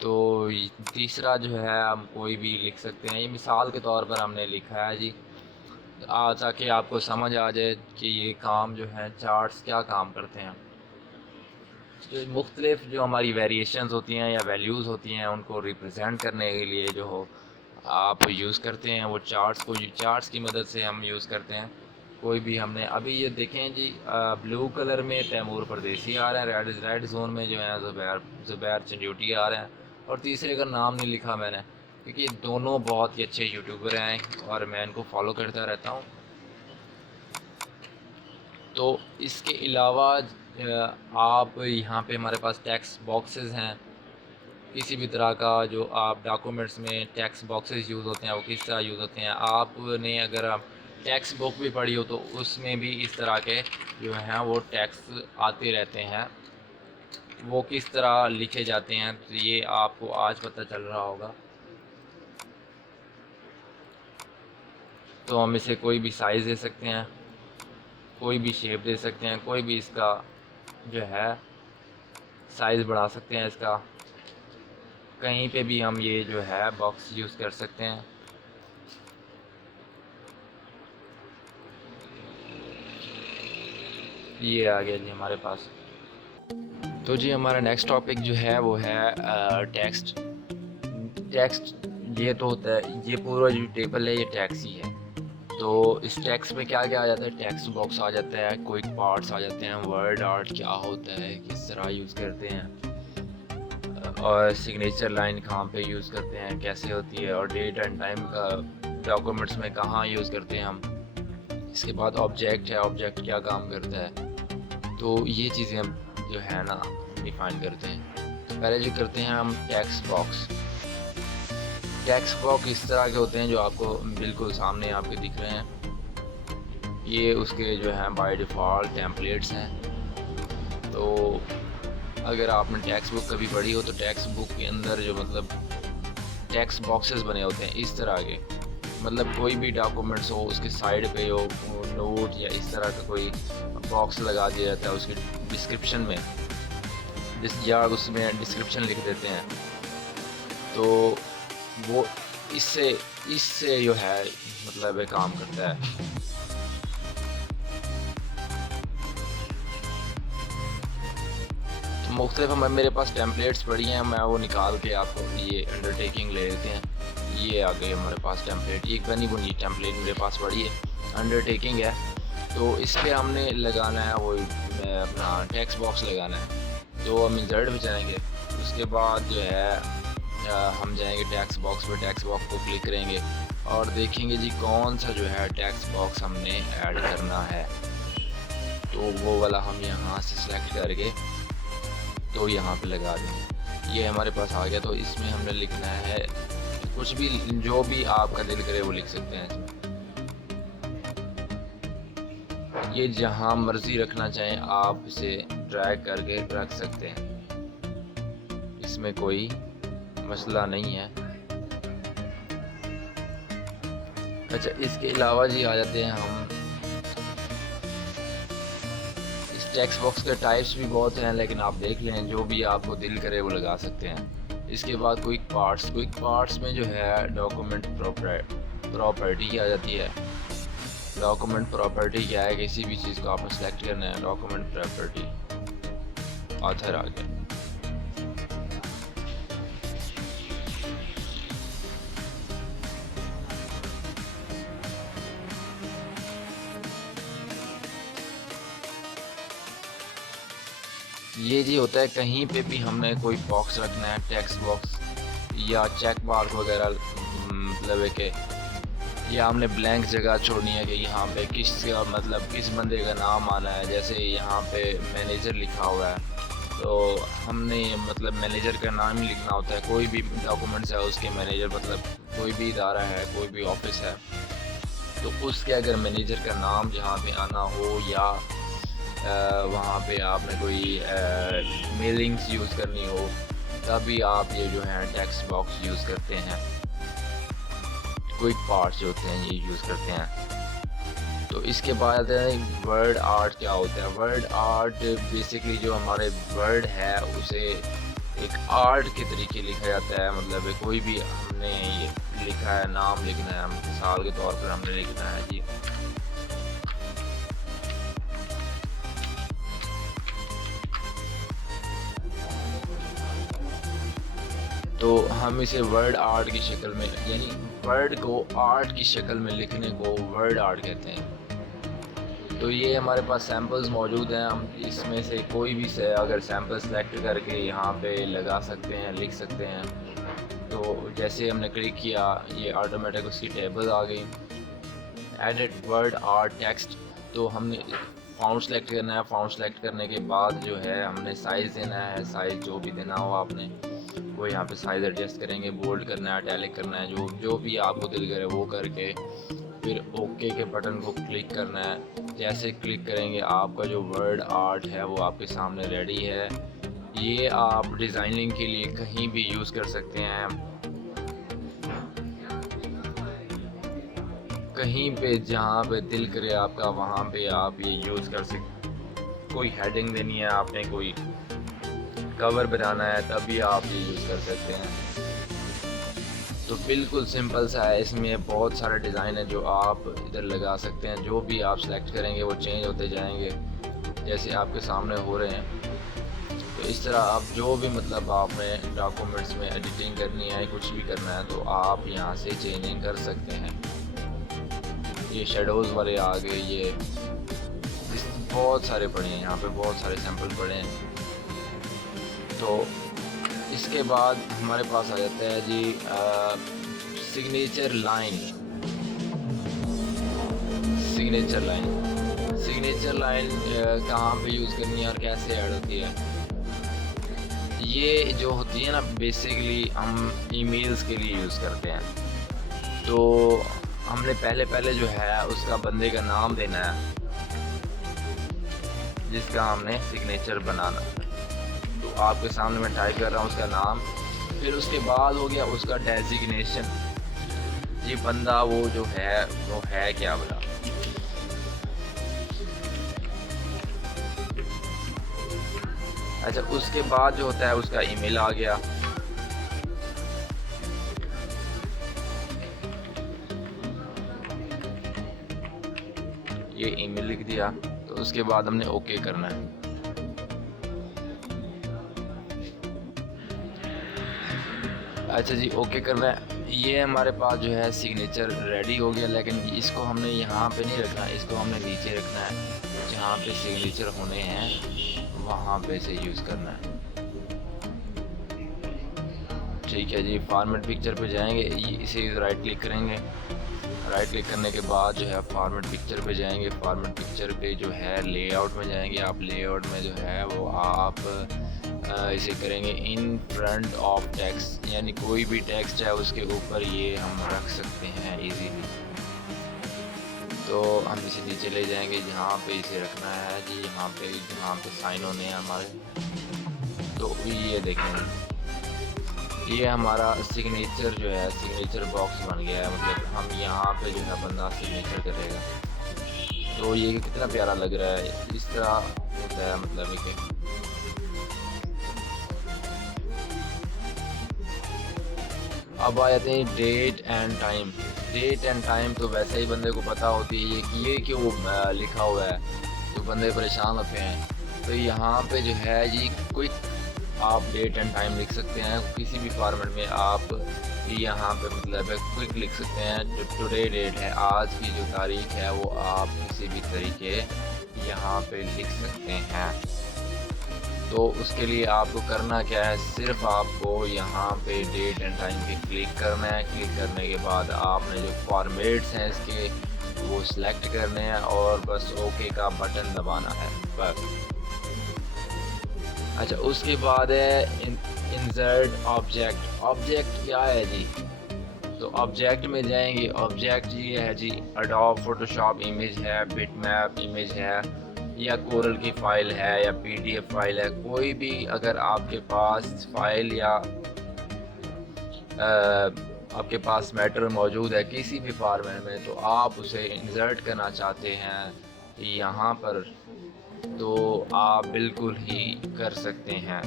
तो तीसरा जो है हम कोई भी लिख सकते हैं, ये मिसाल के तौर पर हमने लिखा है जी, ताकि आपको समझ आ जाए कि ये काम जो है चार्ट्स क्या काम करते हैं। जो मुख्तलिफ जो हमारी वेरिएशंस होती हैं या वैल्यूज़ होती हैं उनको रिप्रेजेंट करने के लिए जो हो आप यूज़ करते हैं, वो चार्ट्स को चार्ट्स की मदद से हम यूज़ करते हैं। कोई भी हमने अभी ये देखें जी, ब्लू कलर में तैमूर परदेसी आ रहे हैं, रेड जोन में जो है ज़ुबैर चंड्योटी आ रहे हैं, और तीसरे का नाम नहीं लिखा मैंने क्योंकि ये दोनों बहुत ही अच्छे यूट्यूबर हैं और मैं इनको फॉलो करता रहता हूँ। तो इसके अलावा आप यहाँ पे हमारे पास टेक्स्ट बॉक्सेस हैं। किसी भी तरह का जो आप डॉक्यूमेंट्स में टेक्स्ट बॉक्सेस यूज़ होते हैं वो किस तरह यूज़ होते हैं, आपने अगर आप टेक्स्ट बुक भी पढ़ी हो तो उसमें भी इस तरह के जो हैं वो टेक्स्ट आते रहते हैं, वो किस तरह लिखे जाते हैं तो ये आपको आज पता चल रहा होगा। तो हम इसे कोई भी साइज़ दे सकते हैं, कोई भी शेप दे सकते हैं, कोई भी इसका जो है साइज़ बढ़ा सकते हैं इसका। कहीं पे भी हम ये जो है बॉक्स यूज़ कर सकते हैं। ये आ गया जी हमारे पास। तो जी हमारा नेक्स्ट टॉपिक जो है वो है टेक्स्ट। ये तो होता है, ये पूरा जो टेबल है ये टैक्स ही है। तो इस टैक्स में क्या क्या आ जाता है, टेक्स्ट बॉक्स आ जाता है, क्विक पार्ट्स आ जाते हैं, वर्ड आर्ट क्या होता है, किस तरह यूज़ करते हैं, और सिग्नेचर लाइन कहाँ पे यूज़ करते हैं, कैसे होती है, और डेट एंड टाइम का डॉक्यूमेंट्स में कहाँ यूज़ करते हैं हम। इसके बाद ऑब्जेक्ट है, ऑब्जेक्ट क्या काम करता है। तो ये चीज़ें हम जो है ना डिफाइन करते हैं। तो पहले जो करते हैं हम टेक्स्ट बॉक्स। टेक्स्ट बॉक्स इस तरह के होते हैं जो आपको बिल्कुल सामने आपके दिख रहे हैं। ये उसके जो हैं बाय डिफ़ॉल्ट टेम्पलेट्स हैं। तो अगर आपने टेक्स्ट बुक कभी पढ़ी हो तो टेक्स्ट बुक के अंदर जो मतलब टेक्स्ट बॉक्सेस बने होते हैं इस तरह के, मतलब कोई भी डॉक्यूमेंट्स हो उसके साइड पे हो नोट या इस तरह का कोई बॉक्स लगा दिया जाता है उसके डिस्क्रिप्शन में, या उसमें डिस्क्रिप्शन लिख देते हैं। तो वो इससे जो है मतलब काम करता है। मुख्तलिफ मेरे पास टेम्पलेट्स पड़ी हैं, मैं वो निकाल के आपको ये अंडरटेकिंग ले लेते हैं। ये आ गई हमारे पास टेम्पलेट। ये बनी बुनी टेम्पलेट मेरे पास पड़ी है, अंडरटेकिंग है। तो इस पर हमने लगाना है वो अपना टेक्स्ट बॉक्स लगाना है। तो हम इंसर्ट में जाएंगे, उसके बाद जो है हम जाएंगे टेक्स्ट बॉक्स पे, टेक्स्ट बॉक्स को क्लिक करेंगे और देखेंगे जी कौन सा जो है टेक्स्ट बॉक्स हमने ऐड करना है। तो वो वाला हम यहाँ से सिलेक्ट करके तो यहाँ पे लगा देंगे। ये हमारे पास आ गया। तो इसमें हमने लिखना है कुछ भी, जो भी आपका दिल करे वो लिख सकते हैं इसमें। ये जहाँ मर्जी रखना चाहें आप इसे ड्रैग करके रख सकते हैं, इसमें कोई मसला नहीं है। अच्छा, इसके अलावा जी आ जाते हैं हम, इस टेक्स्ट बॉक्स के टाइप्स भी बहुत हैं, लेकिन आप देख लें जो भी आपको दिल करे वो लगा सकते हैं। इसके बाद क्विक पार्ट्स में जो है डॉक्यूमेंट प्रॉपर्टी आ जाती है। डॉक्यूमेंट प्रॉपर्टी क्या है, किसी भी चीज़ को आपने सेलेक्ट करना है, डॉक्यूमेंट प्रॉपर्टी ऑथर आ गया। ये जी होता है, कहीं पे भी हमने कोई बॉक्स रखना है, टेक्स्ट बॉक्स या चेक मार्क वगैरह, मतलब है कि या हमने ब्लैंक जगह छोड़नी है कि यहाँ पे किसका मतलब किस बंदे का नाम आना है। जैसे यहाँ पे मैनेजर लिखा हुआ है, तो हमने मतलब मैनेजर का नाम ही लिखना होता है। कोई भी डॉक्यूमेंट्स है उसके मैनेजर, मतलब कोई भी इदारा है, कोई भी ऑफिस है, तो उसके अगर मैनेजर का नाम जहाँ पे आना हो या वहाँ पे आपने कोई मेलिंग्स यूज़ करनी हो, तभी आप ये जो है टेक्स्ट बॉक्स यूज़ करते हैं। क्विक पार्ट्स जो होते हैं ये यूज़ करते हैं। तो इसके बाद वर्ड आर्ट क्या होता है। वर्ड आर्ट बेसिकली जो हमारे वर्ड है उसे एक आर्ट के तरीके लिखा जाता है। मतलब कोई भी हमने ये लिखा है, नाम लिखना है, मिसाल के तौर पर हमने लिखना है जी तो हम इसे वर्ड आर्ट की शक्ल में, यानी वर्ड को आर्ट की शक्ल में लिखने को वर्ड आर्ट कहते हैं। तो ये हमारे पास सैम्पल्स मौजूद हैं, हम इसमें से कोई भी से अगर सैम्पल सेलेक्ट करके यहाँ पे लगा सकते हैं, लिख सकते हैं। तो जैसे हमने क्लिक किया, ये ऑटोमेटिक उसकी टेबल आ गई, एडिट वर्ड आर्ट टेक्स्ट। तो हमने फाउंड सेलेक्ट करना है। फाउंड सेलेक्ट करने के बाद जो है हमने साइज़ देना है, साइज़ जो भी देना हो आपने वो यहाँ पे साइज़ एडजस्ट करेंगे, बोल्ड करना है, इटैलिक करना है, जो भी आपको दिल करे वो करके फिर ओके के बटन को क्लिक करना है। जैसे क्लिक करेंगे आपका जो वर्ड आर्ट है वो आपके सामने रेडी है। ये आप डिज़ाइनिंग के लिए कहीं भी यूज़ कर सकते हैं, कहीं पे जहाँ पे दिल करे आपका वहाँ पे आप ये यूज़ कर सकते। कोई हेडिंग देनी है आपने, कोई कवर बनाना है, तभी आप ये यूज़ कर सकते हैं। तो बिल्कुल सिंपल सा है, इसमें बहुत सारे डिज़ाइन है जो आप इधर लगा सकते हैं। जो भी आप सेलेक्ट करेंगे वो चेंज होते जाएंगे जैसे आपके सामने हो रहे हैं। तो इस तरह आप जो भी मतलब आपने डॉक्यूमेंट्स में एडिटिंग करनी है, कुछ भी करना है, तो आप यहाँ से चेंजिंग कर सकते हैं। ये शेडोज़ वाले आ गए, ये बहुत सारे पड़े हैं, यहाँ पे बहुत सारे सैंपल पड़े हैं। तो इसके बाद हमारे पास आ जाता है जी सिग्नेचर लाइन। सिग्नेचर लाइन कहाँ पे यूज़ करनी है और कैसे ऐड होती है। ये जो होती है ना, बेसिकली हम ईमेल्स के लिए यूज़ करते हैं। तो हमने पहले जो है उसका बंदे का नाम देना है जिसका हमने सिग्नेचर बनाना। तो आपके सामने मैं टाइप कर रहा हूँ उसका नाम, फिर उसके बाद हो गया उसका डेजिग्नेशन। ये बंदा वो जो है वो है क्या बोला। अच्छा, उसके बाद जो होता है उसका ईमेल आ गया। ये ईमेल लिख दिया, तो उसके बाद हमने ओके करना है। अच्छा जी, ओके करना है। ये हमारे पास जो है सिग्नेचर रेडी हो गया, लेकिन इसको हमने यहाँ पे नहीं रखना, इसको हमने नीचे रखना है। जहाँ पे सिग्नेचर होने हैं वहाँ पे से यूज़ करना है। ठीक है जी, फॉर्मेट पिक्चर पे जाएंगे, इसे राइट क्लिक करेंगे। राइट क्लिक करने के बाद जो है फॉर्मेट पिक्चर पे जाएंगे। फॉर्मेट पिक्चर पे जो है लेआउट में जाएंगे आप। लेआउट में जो है वो आप इसे करेंगे इन फ्रंट ऑफ टेक्स्ट, यानी कोई भी टेक्स्ट है उसके ऊपर ये हम रख सकते हैं इजीली। तो हम इसे नीचे ले जाएंगे, जहाँ पे इसे रखना है जी, यहाँ पे साइन होने हैं हमारे। तो ये देखें, ये हमारा सिग्नेचर जो है सिग्नेचर बॉक्स बन गया है। मतलब हम यहाँ पे जो है बंदा सिग्नेचर करेगा। तो ये कितना प्यारा लग रहा है, इस तरह होता है। मतलब कि अब आ जाते हैं date and time. Date and time तो वैसे ही बंदे को पता होती है कि ये क्यों लिखा हुआ है, तो बंदे परेशान होते हैं। तो यहाँ पे जो है जी क्विक आप डेट एंड टाइम लिख सकते हैं किसी भी फॉर्मेट में। आप यहाँ पे मतलब क्विक लिख सकते हैं। जो टुडे डेट है, आज की जो तारीख है, वो आप किसी भी तरीके यहाँ पे लिख सकते हैं। तो उसके लिए आपको करना क्या है, सिर्फ आपको यहाँ पे डेट एंड टाइम पे क्लिक करना है। क्लिक करने के बाद आपने जो फॉर्मेट्स हैं इसके वो सिलेक्ट करने हैं और बस ओके का बटन दबाना है बस। अच्छा, उसके बाद है इंसर्ट ऑब्जेक्ट। ऑब्जेक्ट क्या है जी? तो ऑब्जेक्ट में जाएंगे। ऑब्जेक्ट ये है जी एडोब फोटोशॉप इमेज है, बिटमैप इमेज है, या कोरल की फ़ाइल है, या पीडीएफ फाइल है। कोई भी अगर आपके पास फाइल या आपके पास मैटर मौजूद है किसी भी फॉर्मेट में, तो आप उसे इंसर्ट करना चाहते हैं यहाँ पर, तो आप बिल्कुल ही कर सकते हैं।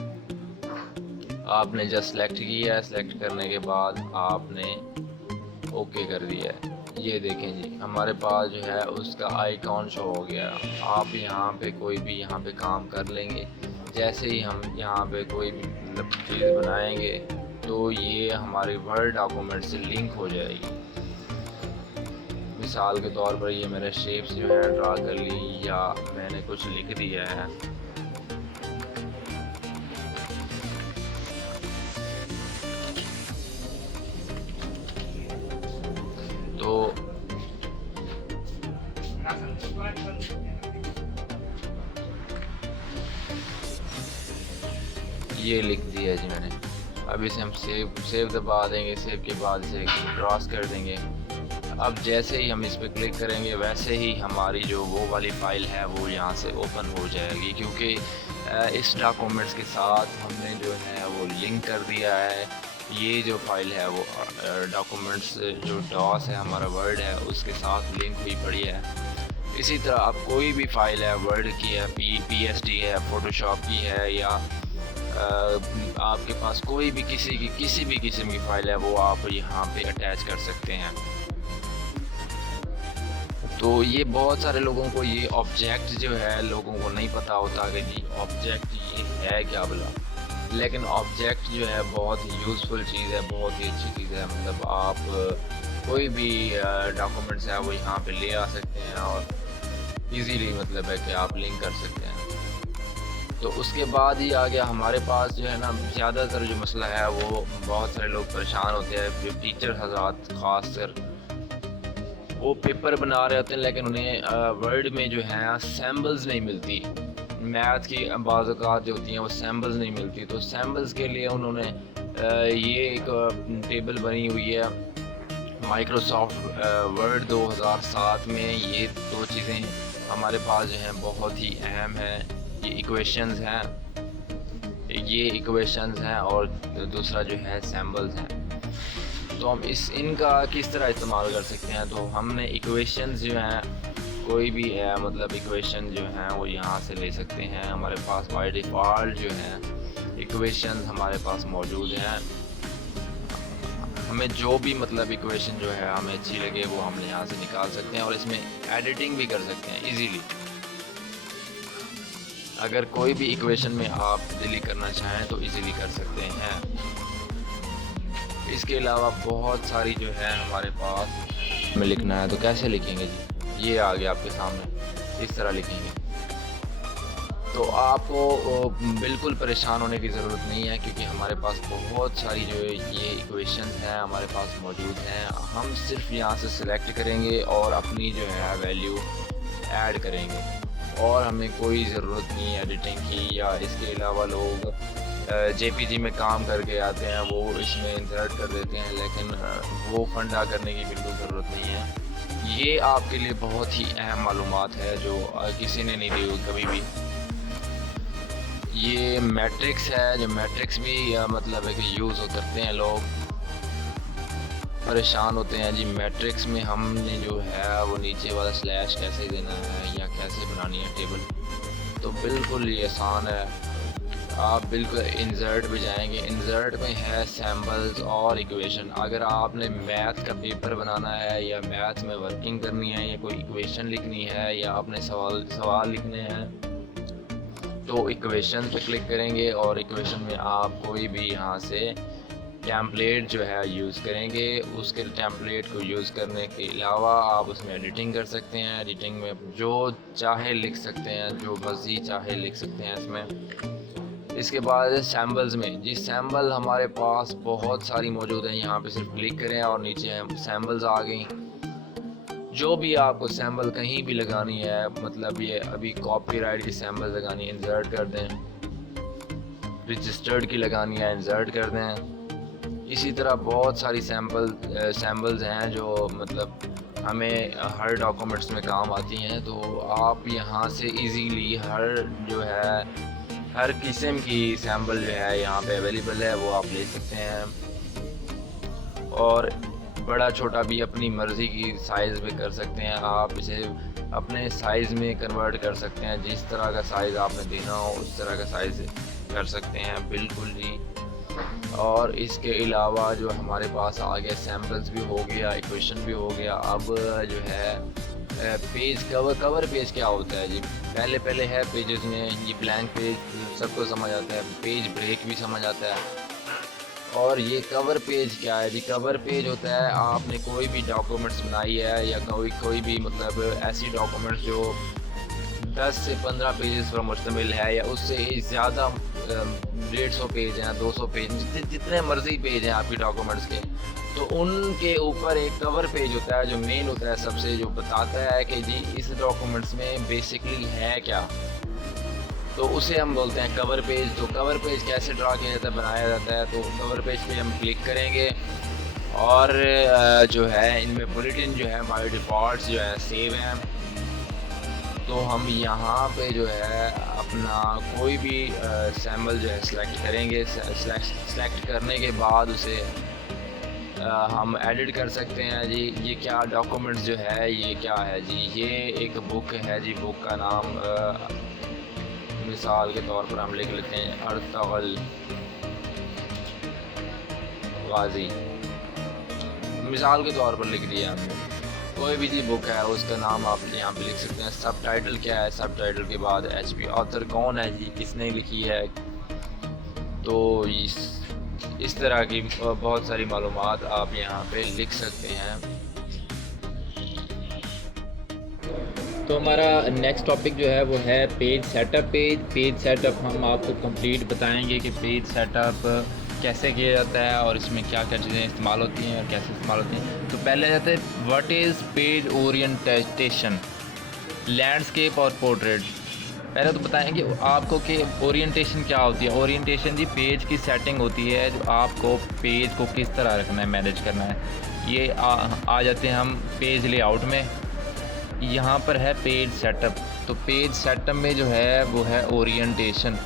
आपने जस्ट सेलेक्ट किया है, सेलेक्ट करने के बाद आपने ओके कर दिया है। ये देखें जी, हमारे पास जो है उसका आइकॉन शो हो गया। आप यहाँ पे कोई भी यहाँ पे काम कर लेंगे। जैसे ही हम यहाँ पे कोई भी मतलब चीज़ बनाएंगे तो ये हमारे वर्ड डॉक्यूमेंट से लिंक हो जाएगी। मिसाल के तौर पर ये मैंने शेप्स जो है ड्रा कर ली, या मैंने कुछ लिख दिया है। तो ये लिख दिया जी मैंने। अब इसे हम सेव दबा देंगे। सेव के बाद इसे क्रॉस कर देंगे। अब जैसे ही हम इस पर क्लिक करेंगे वैसे ही हमारी जो वो वाली फ़ाइल है वो यहाँ से ओपन हो जाएगी, क्योंकि इस डॉक्यूमेंट्स के साथ हमने जो है वो लिंक कर दिया है। ये जो फाइल है वो डॉक्यूमेंट्स जो डॉस है हमारा वर्ड है उसके साथ लिंक हुई पड़ी है। इसी तरह आप कोई भी फ़ाइल है, वर्ड की है, पीएसडी है, फोटोशॉप की है, या आपके पास कोई भी किसी भी किस्म की फ़ाइल है, वो आप यहाँ पे अटैच कर सकते हैं। तो ये बहुत सारे लोगों को ये ऑब्जेक्ट जो है लोगों को नहीं पता होता कि जी ऑब्जेक्ट ये है क्या भला। लेकिन ऑब्जेक्ट जो है बहुत ही यूज़फुल चीज़ है, बहुत ही अच्छी चीज़ है। मतलब आप कोई भी डॉक्यूमेंट्स है वो यहाँ पे ले आ सकते हैं और इजीली मतलब है कि आप लिंक कर सकते हैं। तो उसके बाद ही आ गया हमारे पास जो है ना, ज़्यादातर जो मसला है वो बहुत सारे लोग परेशान होते हैं, जो टीचर हज़रात ख़ास कर, वो पेपर बना रहे होते हैं लेकिन उन्हें वर्ड में जो है सैम्बल्स नहीं मिलती। मैथ की बाज़ औक़ात जो होती हैं वो सैम्बल्स नहीं मिलती। तो सैम्बल्स के लिए उन्होंने ये एक टेबल बनी हुई है माइक्रोसॉफ्ट वर्ड 2007 में। ये दो चीज़ें हमारे पास जो हैं बहुत ही अहम हैं। ये इक्वेशंस हैं और दूसरा जो है सैम्बल्स हैं। तो हम इनका किस तरह इस्तेमाल कर सकते हैं, तो हमने इक्वेशंस जो हैं कोई भी है मतलब इक्वेशन जो हैं वो यहाँ से ले सकते हैं। हमारे पास बाय डिफ़ॉल्ट जो है इक्वेशन हमारे पास मौजूद हैं। हमें जो भी मतलब इक्वेशन जो है हमें अच्छी लगे वो हम यहाँ से निकाल सकते हैं और इसमें एडिटिंग भी कर सकते हैं इजीली। अगर कोई भी इक्वेशन में आप डिलीट करना चाहें तो इजीली कर सकते हैं। इसके अलावा बहुत सारी जो है हमारे पास में लिखना है तो कैसे लिखेंगे जी, ये आ गया आपके सामने, इस तरह लिखेंगे। तो आपको बिल्कुल परेशान होने की ज़रूरत नहीं है, क्योंकि हमारे पास बहुत सारी जो है ये इक्वेशन हैं हमारे पास मौजूद हैं। हम सिर्फ यहाँ से सिलेक्ट करेंगे और अपनी जो है वैल्यू ऐड करेंगे, और हमें कोई ज़रूरत नहीं है एडिटिंग की। या इसके अलावा लोग JPG में काम करके आते हैं, वो इसमें इंसर्ट कर देते हैं, लेकिन वो फंडा करने की बिल्कुल ज़रूरत नहीं है। ये आपके लिए बहुत ही अहम मालूमात है जो किसी ने नहीं दी हुई कभी भी। ये मैट्रिक्स है, जो मैट्रिक्स भी मतलब है कि यूज़ करते हैं लोग, परेशान होते हैं जी। मैट्रिक्स में हमने जो है वो नीचे वाला स्लैश कैसे देना है या कैसे बनानी है टेबल, तो बिल्कुल ये आसान है। आप बिल्कुल इंसर्ट पे जाएंगे, इंसर्ट में है सैम्पल्स और इक्वेशन। अगर आपने मैथ का पेपर बनाना है या मैथ में वर्किंग करनी है या कोई इक्वेशन लिखनी है या आपने सवाल लिखने हैं, तो इक्वेशन पे क्लिक करेंगे और इक्वेशन में आप कोई भी यहाँ से टेम्पलेट जो है यूज़ करेंगे। उसके टेम्पलेट को यूज़ करने के अलावा आप उसमें एडिटिंग कर सकते हैं। एडिटिंग में जो चाहे लिख सकते हैं, जो मर्जी चाहे लिख सकते हैं इसमें। इसके बाद सैम्पल्स में जी, सैम्पल हमारे पास बहुत सारी मौजूद हैं। यहाँ पे सिर्फ क्लिक करें और नीचे हम सैम्पल्स आ गई। जो भी आपको सैम्पल कहीं भी लगानी है, मतलब ये अभी कॉपीराइट की सैम्पल लगानी है, इंसर्ट कर दें। रजिस्टर्ड की लगानी है, इंसर्ट कर दें। इसी तरह बहुत सारी सैम्पल्स हैं जो मतलब हमें हर डॉक्यूमेंट्स में काम आती हैं। तो आप यहाँ से इजीली हर किस्म की सैम्पल जो है यहाँ पे अवेलेबल है, वो आप ले सकते हैं। और बड़ा छोटा भी अपनी मर्ज़ी की साइज़ में कर सकते हैं। आप इसे अपने साइज़ में कन्वर्ट कर सकते हैं, जिस तरह का साइज़ आपने देना हो उस तरह का साइज़ कर सकते हैं, बिल्कुल जी। और इसके अलावा जो हमारे पास आ गया, सैम्पल्स भी हो गया, इक्वेशन भी हो गया। अब जो है पेज कवर पेज क्या होता है जी, पहले है पेजेस में ये ब्लैंक पेज सबको समझ आता है, पेज ब्रेक भी समझ आता है। और ये कवर पेज क्या है जी, कवर पेज होता है आपने कोई भी डॉक्यूमेंट्स बनाई है या कोई भी मतलब ऐसी डॉक्यूमेंट्स जो 10 से 15 पेजेस पर मुश्तमिल है या उससे ज़्यादा 150 पेज हैं, 200 पेज, जितने मर्जी पेज हैं आपकी डॉक्यूमेंट्स के, तो उनके ऊपर एक कवर पेज होता है जो मेन होता है सबसे, जो बताता है कि जी इस डॉक्यूमेंट्स में बेसिकली है क्या, तो उसे हम बोलते हैं कवर पेज। तो कवर पेज कैसे ड्रा किया जाता है, बनाया जाता है, तो कवर पेज पे हम क्लिक करेंगे और जो है इनमें बुलेटिन जो है बाय डिफ़ॉल्ट जो है सेव हैं। तो हम यहाँ पे जो है अपना कोई भी सैम्पल जो है सिलेक्ट करेंगे। सिलेक्ट करने के बाद उसे हम एडिट कर सकते हैं जी। ये क्या डॉक्यूमेंट्स जो है ये क्या है जी, ये एक बुक है जी। बुक का नाम मिसाल के तौर पर हम लिख लेते हैं अर्तगल गाजी, मिसाल के तौर पर लिख दिया हमने। कोई भी जी बुक है उसका नाम आप यहाँ पे लिख सकते हैं। सब टाइटल क्या है, सब टाइटल के बाद HP ऑथर कौन है जी, किसने लिखी है। तो इस तरह की बहुत सारी मालूमात आप यहाँ पे लिख सकते हैं। तो हमारा नेक्स्ट टॉपिक जो है वो है पेज सेटअप। पेज सेटअप हम आपको कंप्लीट बताएंगे कि पेज सेटअप कैसे किया जाता है और इसमें क्या क्या चीज़ें इस्तेमाल होती हैं और कैसे इस्तेमाल होती हैं। तो पहले जाते हैं what is page orientation, landscape और पोर्ट्रेट। पहले तो बताएंगे आपको कि ओरिएंटेशन क्या होती है। ओरिएंटेशन जी पेज की सेटिंग होती है, जो आपको पेज को किस तरह रखना है, मैनेज करना है। ये आ जाते हैं हम पेज लेआउट में। यहाँ पर है पेज सेटअप। तो पेज सेटअप में जो है वो है ओरिएंटेशन।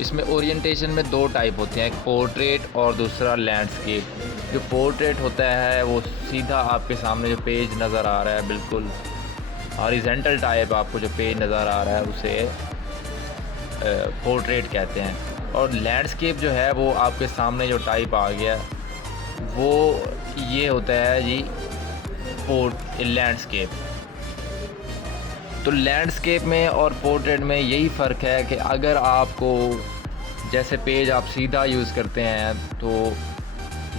इसमें ओरिएंटेशन में दो टाइप होते हैं, एक पोर्ट्रेट और दूसरा लैंडस्केप। जो पोर्ट्रेट होता है वो सीधा आपके सामने जो पेज नज़र आ रहा है, बिल्कुल हॉरिजॉन्टल टाइप आपको जो पेज नज़र आ रहा है उसे पोर्ट्रेट कहते हैं। और लैंडस्केप जो है वो आपके सामने जो टाइप आ गया वो ये होता है जी लैंडस्केप। तो लैंडस्केप में और पोर्ट्रेट में यही फ़र्क है कि अगर आपको जैसे पेज आप सीधा यूज़ करते हैं तो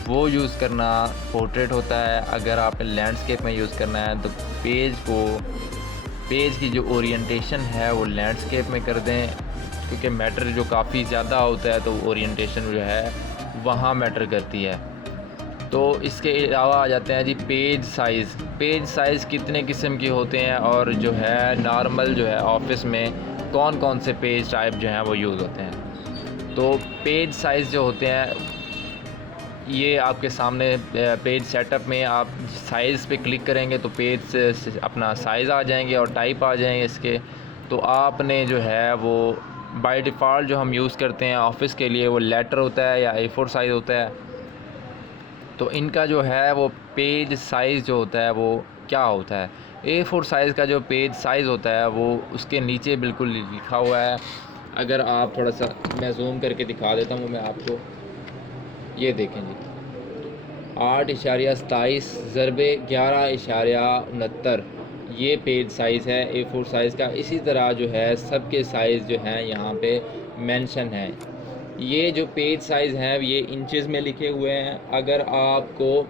वो यूज़ करना पोर्ट्रेट होता है। अगर आपने लैंडस्केप में यूज़ करना है तो पेज की जो ओरिएंटेशन है वो लैंडस्केप में कर दें, क्योंकि मैटर जो काफ़ी ज़्यादा होता है तो ओरिएंटेशन जो है वहाँ मैटर करती है। तो इसके अलावा आ जाते हैं जी पेज साइज़ कितने किस्म के होते हैं, और जो है नॉर्मल जो है ऑफिस में कौन कौन से पेज टाइप जो हैं वो यूज़ होते हैं। तो पेज साइज़ जो होते हैं ये आपके सामने पेज सेटअप में आप साइज़ पे क्लिक करेंगे तो पेज से अपना साइज़ आ जाएंगे और टाइप आ जाएंगे इसके। तो आपने जो है वो बाय डिफ़ॉल्ट जो हम यूज़ करते हैं ऑफिस के लिए वो लेटर होता है या A4 साइज़ होता है। तो इनका जो है वो पेज साइज़ जो होता है वो क्या होता है, A4 साइज़ का जो पेज साइज़ होता है वो उसके नीचे बिल्कुल लिखा हुआ है। अगर आप थोड़ा सा मैं जूम करके दिखा देता हूँ मैं आपको, ये देखें जी 8.27 ज़रबे 11.69 ये पेज साइज़ है A4 साइज़ का। इसी तरह जो है सबके साइज़ जो हैं यहाँ पे मेंशन है। ये जो पेज साइज़ हैं ये इंचेस में लिखे हुए हैं। अगर आपको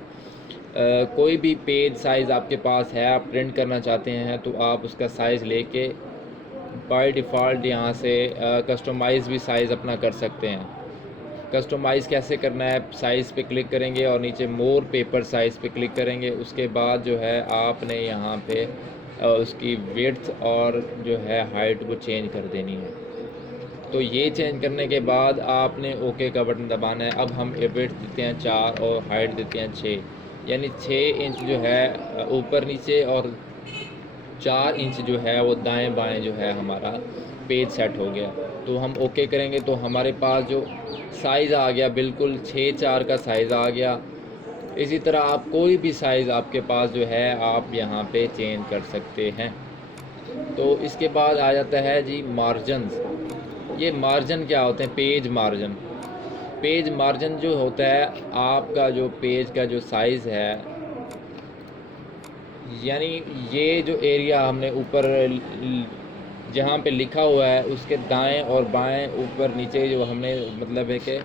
कोई भी पेज साइज़ आपके पास है, आप प्रिंट करना चाहते हैं तो आप उसका साइज़ लेके बाय डिफ़ॉल्ट यहाँ से कस्टमाइज़ भी साइज़ अपना कर सकते हैं। कस्टमाइज़ कैसे करना है, साइज़ पे क्लिक करेंगे और नीचे मोर पेपर साइज़ पे क्लिक करेंगे। उसके बाद जो है आपने यहाँ पे उसकी विड्थ और जो है हाइट को चेंज कर देनी है। तो ये चेंज करने के बाद आपने ओके का बटन दबाना है। अब हम विड्थ देते हैं 4 और हाइट देते हैं 6, यानी 6 इंच जो है ऊपर नीचे और 4 इंच जो है वो दाएं बाएं जो है हमारा पेज सेट हो गया। तो हम ओके करेंगे तो हमारे पास जो साइज़ आ गया बिल्कुल 6:4 का साइज़ आ गया। इसी तरह आप कोई भी साइज़ आपके पास जो है आप यहाँ पे चेंज कर सकते हैं। तो इसके बाद आ जाता है जी मार्जिन्स। ये मार्जिन क्या होते हैं, पेज मार्जिन जो होता है आपका जो पेज का जो साइज़ है, यानी ये जो एरिया हमने ऊपर जहाँ पे लिखा हुआ है उसके दाएं और बाएं ऊपर नीचे जो हमने मतलब है कि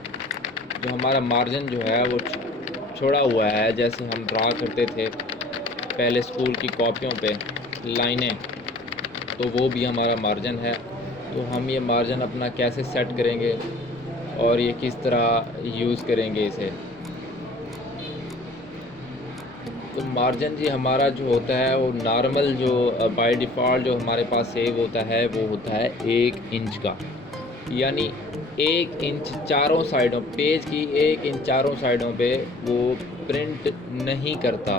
जो हमारा मार्जिन जो है वो छोड़ा हुआ है, जैसे हम ड्रा करते थे पहले स्कूल की कॉपियों पे लाइनें, तो वो भी हमारा मार्जिन है। तो हम ये मार्जिन अपना कैसे सेट करेंगे और ये किस तरह यूज़ करेंगे इसे। तो मार्जिन जी हमारा जो होता है वो नॉर्मल जो बाय डिफ़ॉल्ट जो हमारे पास सेव होता है वो होता है 1 इंच का, यानी 1 इंच चारों साइडों पेज की 1 इंच चारों साइडों पे वो प्रिंट नहीं करता,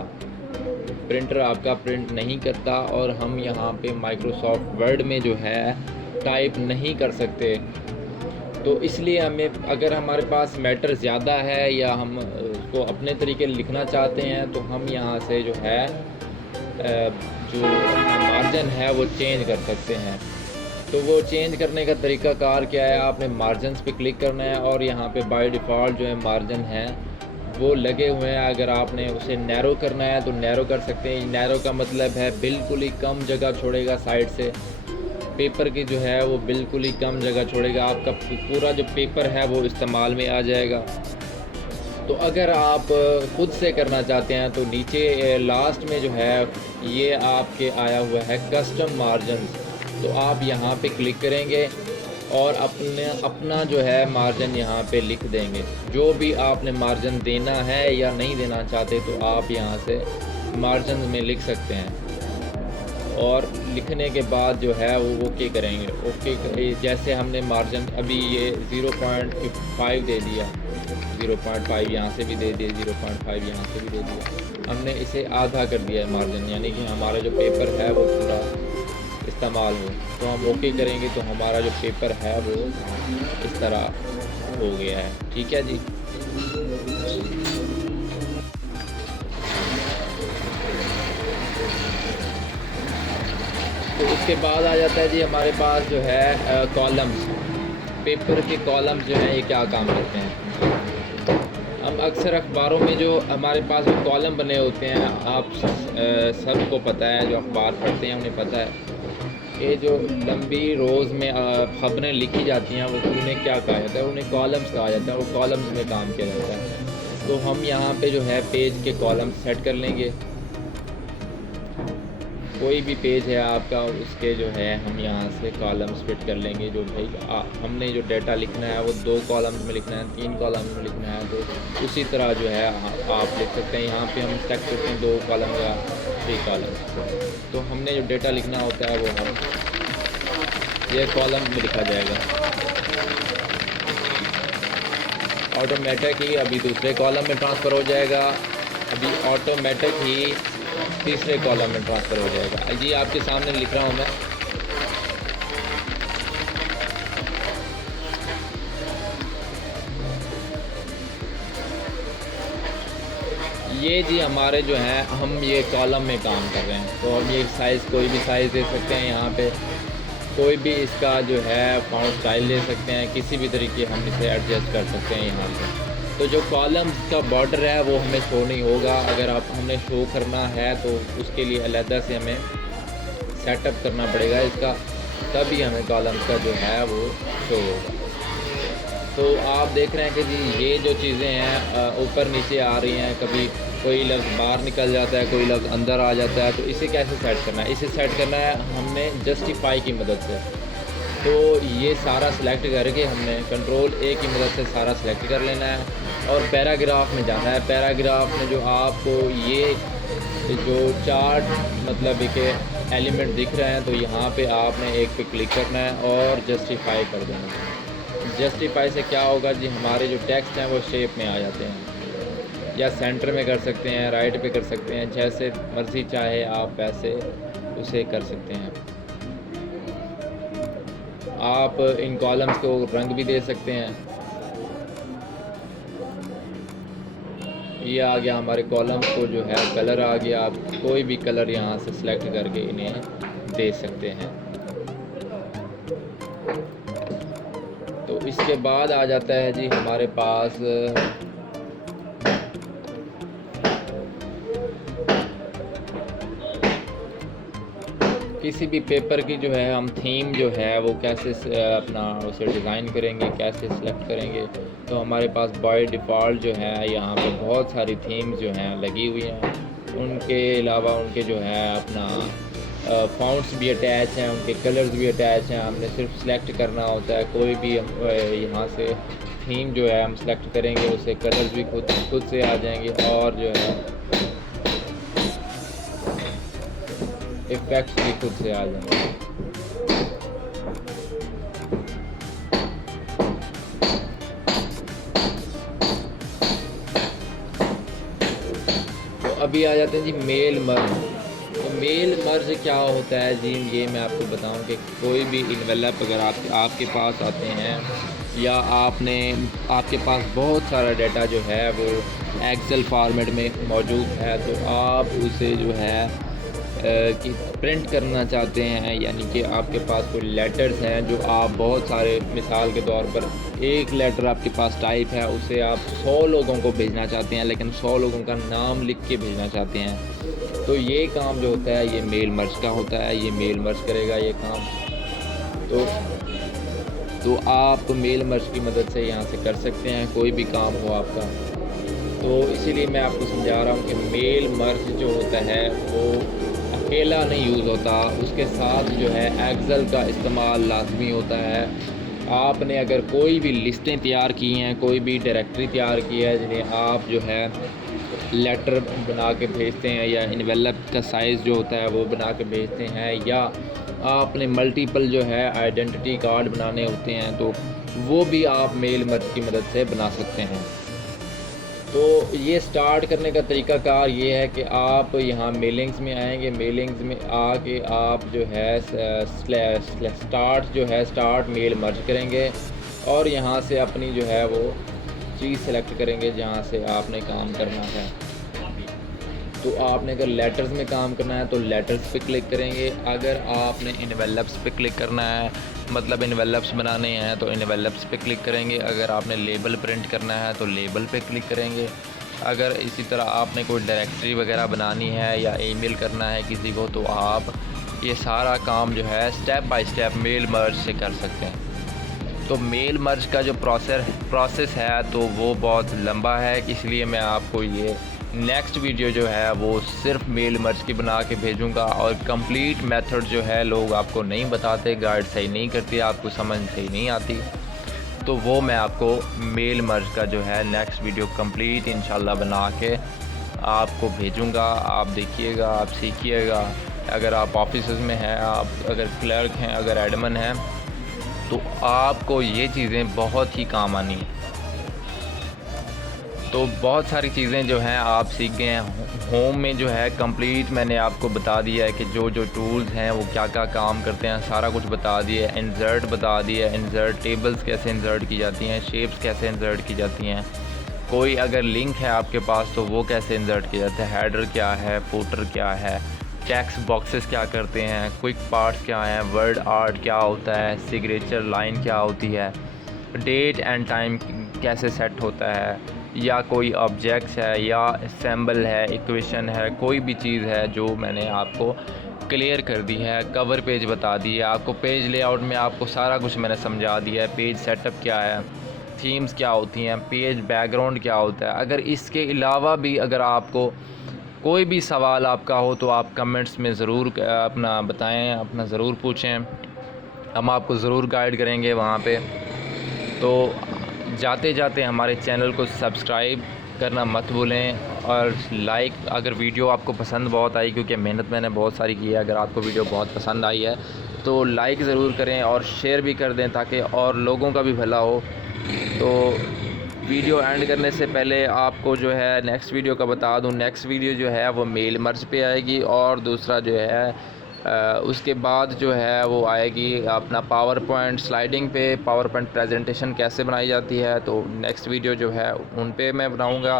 प्रिंटर आपका प्रिंट नहीं करता और हम यहाँ पे माइक्रोसॉफ्ट वर्ड में जो है टाइप नहीं कर सकते। तो इसलिए हमें अगर हमारे पास मैटर ज़्यादा है या हम उसको अपने तरीके लिखना चाहते हैं तो हम यहाँ से जो है जो मार्जिन है वो चेंज कर सकते हैं। तो वो चेंज करने का तरीका कार क्या है, आपने मार्जिन्स पे क्लिक करना है और यहाँ पे बाय डिफ़ॉल्ट जो है मार्जिन है वो लगे हुए हैं। अगर आपने उसे नैरो करना है तो नैरो कर सकते हैं। नैरो का मतलब है बिल्कुल ही कम जगह छोड़ेगा साइड से, पेपर की जो है वो बिल्कुल ही कम जगह छोड़ेगा, आपका पूरा जो पेपर है वो इस्तेमाल में आ जाएगा। तो अगर आप खुद से करना चाहते हैं तो नीचे लास्ट में जो है ये आपके आया हुआ है कस्टम मार्जिन, तो आप यहाँ पे क्लिक करेंगे और अपना जो है मार्जिन यहाँ पे लिख देंगे। जो भी आपने मार्जिन देना है या नहीं देना चाहते तो आप यहाँ से मार्जिन में लिख सकते हैं। और लिखने के बाद जो है वो ओके करेंगे। ओके जैसे हमने मार्जिन अभी ये 0.5 दे दिया, 0.5 यहाँ से भी दे दिया, 0.5 यहाँ से भी दे दिया, हमने इसे आधा कर दिया है मार्जिन, यानी कि हमारा जो पेपर है वो पूरा इस्तेमाल हो। तो हम ओके करेंगे तो हमारा जो पेपर है वो इस तरह हो गया है। ठीक है जी। तो उसके बाद आ जाता है जी हमारे पास जो है कॉलम्स। पेपर के कॉलम्स जो हैं ये क्या काम करते हैं। हम अक्सर अखबारों में जो हमारे पास जो कॉलम बने होते हैं, आप सबको पता है, जो अखबार पढ़ते हैं उन्हें पता है कि जो लंबी रोज़ में ख़बरें लिखी जाती हैं वो उन्हें क्या कहा जाता है, उन्हें कॉलम्स कहा जाता है। वो कॉलम्स में काम किया जाता है। तो हम यहाँ पे जो है पेज के कॉलम सेट कर लेंगे। कोई भी पेज है आपका, उसके जो है हम यहाँ से कॉलम्स फिट कर लेंगे। जो भाई हमने जो डाटा लिखना है वो 2 कॉलम्स में लिखना है, 3 कॉलम्स में लिखना है, तो उसी तरह जो है आप लिख सकते हैं। यहाँ पे हम सेलेक्ट करते हैं 2 कॉलम या 3 कॉलम। तो हमने जो डाटा लिखना होता है वो हम ये कॉलम में लिखा जाएगा। ऑटोमेटिक ही अभी दूसरे कॉलम में ट्रांसफ़र हो जाएगा, अभी ऑटोमेटिक ही तीसरे कॉलम में ट्रांसफ़र हो जाएगा। जी आपके सामने लिख रहा हूँ मैं। ये जी हमारे जो है हम ये कॉलम में काम कर रहे हैं। तो हम ये साइज़ कोई भी साइज़ दे सकते हैं, यहाँ पे कोई भी इसका जो है फ़ॉन्ट स्टाइल दे सकते हैं, किसी भी तरीके हम इसे एडजस्ट कर सकते हैं यहाँ पे। तो जो कॉलम का बॉर्डर है वो हमें शो नहीं होगा। अगर आप हमने शो करना है तो उसके लिए अलहदा से हमें सेटअप करना पड़ेगा इसका, तभी हमें कॉलम्स का जो है वो शो होगा। तो आप देख रहे हैं कि जी ये जो चीज़ें हैं ऊपर नीचे आ रही हैं, कभी कोई लफ्ज़ बाहर निकल जाता है, कोई लफ्ज़ अंदर आ जाता है। तो इसे कैसे सेट करना है? इसे सेट करना है हमने जस्टिफाई की मदद से। तो ये सारा सिलेक्ट करके हमने कंट्रोल A की मदद से सारा सिलेक्ट कर लेना है और पैराग्राफ में जाना है। पैराग्राफ में जो आपको ये जो चार्ट मतलब के एलिमेंट दिख रहे हैं, तो यहाँ पे आपने एक पे क्लिक करना है और जस्टिफाई कर देना है। जस्टिफाई से क्या होगा जी, हमारे जो टेक्स्ट हैं वो शेप में आ जाते हैं, या सेंटर में कर सकते हैं, राइट पे कर सकते हैं, जैसे मर्ज़ी चाहे आप वैसे उसे कर सकते हैं। आप इन कॉलम्स को रंग भी दे सकते हैं। ये आ गया हमारे कॉलम्स को जो है कलर आ गया। आप कोई भी कलर यहाँ से सिलेक्ट करके इन्हें दे सकते हैं। तो इसके बाद आ जाता है जी हमारे पास किसी भी पेपर की जो है हम थीम जो है वो कैसे अपना उसे डिज़ाइन करेंगे, कैसे सिलेक्ट करेंगे। तो हमारे पास बाय डिफ़ॉल्ट जो है यहाँ पे बहुत सारी थीम्स जो हैं लगी हुई हैं। उनके अलावा उनके जो है अपना फ़ॉन्ट्स भी अटैच हैं, उनके कलर्स भी अटैच हैं। हमने सिर्फ सेलेक्ट करना होता है। कोई भी यहाँ से थीम जो है हम सेलेक्ट करेंगे, उससे कलर्स भी खुद से आ जाएंगे और जो है इफ़ेक्ट्स भी खुद से आ जाएंगे। तो अभी आ जाते हैं जी मेल मर्ज। तो मेल मर्ज क्या होता है जी, ये मैं आपको बताऊं कि कोई भी इन्वेलप अगर आपके पास आते हैं या आपके पास बहुत सारा डाटा जो है वो एक्सेल फॉर्मेट में मौजूद है, तो आप उसे जो है कि प्रिंट करना चाहते हैं, यानी कि आपके पास कोई लेटर्स हैं जो आप बहुत सारे, मिसाल के तौर पर एक लेटर आपके पास टाइप है, उसे आप 100 लोगों को भेजना चाहते हैं, लेकिन 100 लोगों का नाम लिख के भेजना चाहते हैं। तो ये काम जो होता है ये मेल मर्ज का होता है। ये मेल मर्ज करेगा ये काम। तो आप मेल मर्ज की मदद से यहाँ से कर सकते हैं कोई भी काम हो आपका। तो इसीलिए मैं आपको समझा रहा हूँ कि मेल मर्ज जो होता है वो अकेला नहीं यूज़ होता, उसके साथ जो है एक्सेल का इस्तेमाल लाजमी होता है। आपने अगर कोई भी लिस्टें तैयार की हैं, कोई भी डायरेक्टरी तैयार की है जिन्हें आप जो है लेटर बना के भेजते हैं, या इन्वेलप का साइज़ जो होता है वो बना के भेजते हैं, या आपने मल्टीपल जो है आइडेंटिटी कार्ड बनाने होते हैं, तो वो भी आप मेल मर्ज की मदद से बना सकते हैं। तो ये स्टार्ट करने का तरीक़ाकार ये है कि आप यहाँ मेलिंग्स में आएंगे। मेलिंग्स में आके आप जो है स्टार्ट मेल मर्ज करेंगे और यहाँ से अपनी जो है वो चीज़ सेलेक्ट करेंगे जहाँ से आपने काम करना है। तो आपने अगर लेटर्स में काम करना है तो लेटर्स पे क्लिक करेंगे। अगर आपने इन्वेलप्स पे क्लिक करना है, मतलब इन्वेलप्स बनाने हैं, तो इन्वेलप्स पे क्लिक करेंगे। अगर आपने लेबल प्रिंट करना है तो लेबल पे क्लिक करेंगे। अगर इसी तरह आपने कोई डायरेक्टरी वगैरह बनानी है या ईमेल करना है किसी को, तो आप ये सारा काम जो है step by step mail merge से कर सकते हैं। तो मेल मर्ज का जो प्रोसेस है तो वो बहुत लंबा है, इसलिए मैं आपको ये नेक्स्ट वीडियो जो है वो सिर्फ मेल मर्ज की बना के भेजूंगा। और कंप्लीट मेथड जो है लोग आपको नहीं बताते, गाइड सही नहीं करती, आपको समझ सही नहीं आती, तो वो मैं आपको मेल मर्ज का जो है नेक्स्ट वीडियो कंप्लीट इंशाल्लाह बना के आपको भेजूंगा। आप देखिएगा, आप सीखिएगा। अगर आप ऑफिस में हैं, आप अगर क्लर्क हैं, अगर एडमिन हैं, तो आपको ये चीज़ें बहुत ही काम आनी है। तो बहुत सारी चीज़ें जो हैं आप सीख गए हैं। होम में जो है कंप्लीट मैंने आपको बता दिया है कि जो जो टूल्स हैं वो क्या क्या काम करते हैं, सारा कुछ बता दिया है। इंसर्ट बता दिया है, इंसर्ट टेबल्स कैसे इंसर्ट की जाती हैं, शेप्स कैसे इंसर्ट की जाती हैं, कोई अगर लिंक है आपके पास तो वो कैसे इंसर्ट किया जाता है, हेडर क्या है, फुटर क्या है, टेक्स्ट बॉक्सेस क्या करते हैं, क्विक पार्ट्स क्या हैं, वर्ड आर्ट क्या होता है, सिग्नेचर लाइन क्या होती है, डेट एंड टाइम कैसे सेट होता है, या कोई ऑब्जेक्ट्स है या सिंबल है, इक्वेशन है, कोई भी चीज़ है जो मैंने आपको क्लियर कर दी है। कवर पेज बता दी है आपको, पेज लेआउट में आपको सारा कुछ मैंने समझा दिया है। पेज सेटअप क्या है, थीम्स क्या होती हैं, पेज बैकग्राउंड क्या होता है। अगर इसके अलावा भी अगर आपको कोई भी सवाल आपका हो तो आप कमेंट्स में ज़रूर अपना बताएं, अपना ज़रूर पूछें, हम आपको ज़रूर गाइड करेंगे वहाँ पे। तो जाते जाते हमारे चैनल को सब्सक्राइब करना मत भूलें, और लाइक, अगर वीडियो आपको पसंद बहुत आई, क्योंकि मेहनत मैंने बहुत सारी की है, अगर आपको वीडियो बहुत पसंद आई है तो लाइक ज़रूर करें और शेयर भी कर दें ताकि और लोगों का भी भला हो। तो वीडियो एंड करने से पहले आपको जो है नेक्स्ट वीडियो का बता दूं, नेक्स्ट वीडियो जो है वो मेल मर्ज पे आएगी, और दूसरा जो है उसके बाद जो है वो आएगी अपना पावर पॉइंट स्लाइडिंग पे, पावर पॉइंट प्रेजेंटेशन कैसे बनाई जाती है। तो नेक्स्ट वीडियो जो है उन पे मैं बनाऊंगा।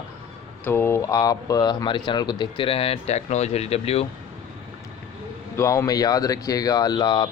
तो आप हमारे चैनल को देखते रहें, टेक्नो JW। दुआओं में याद रखिएगा। अल्लाह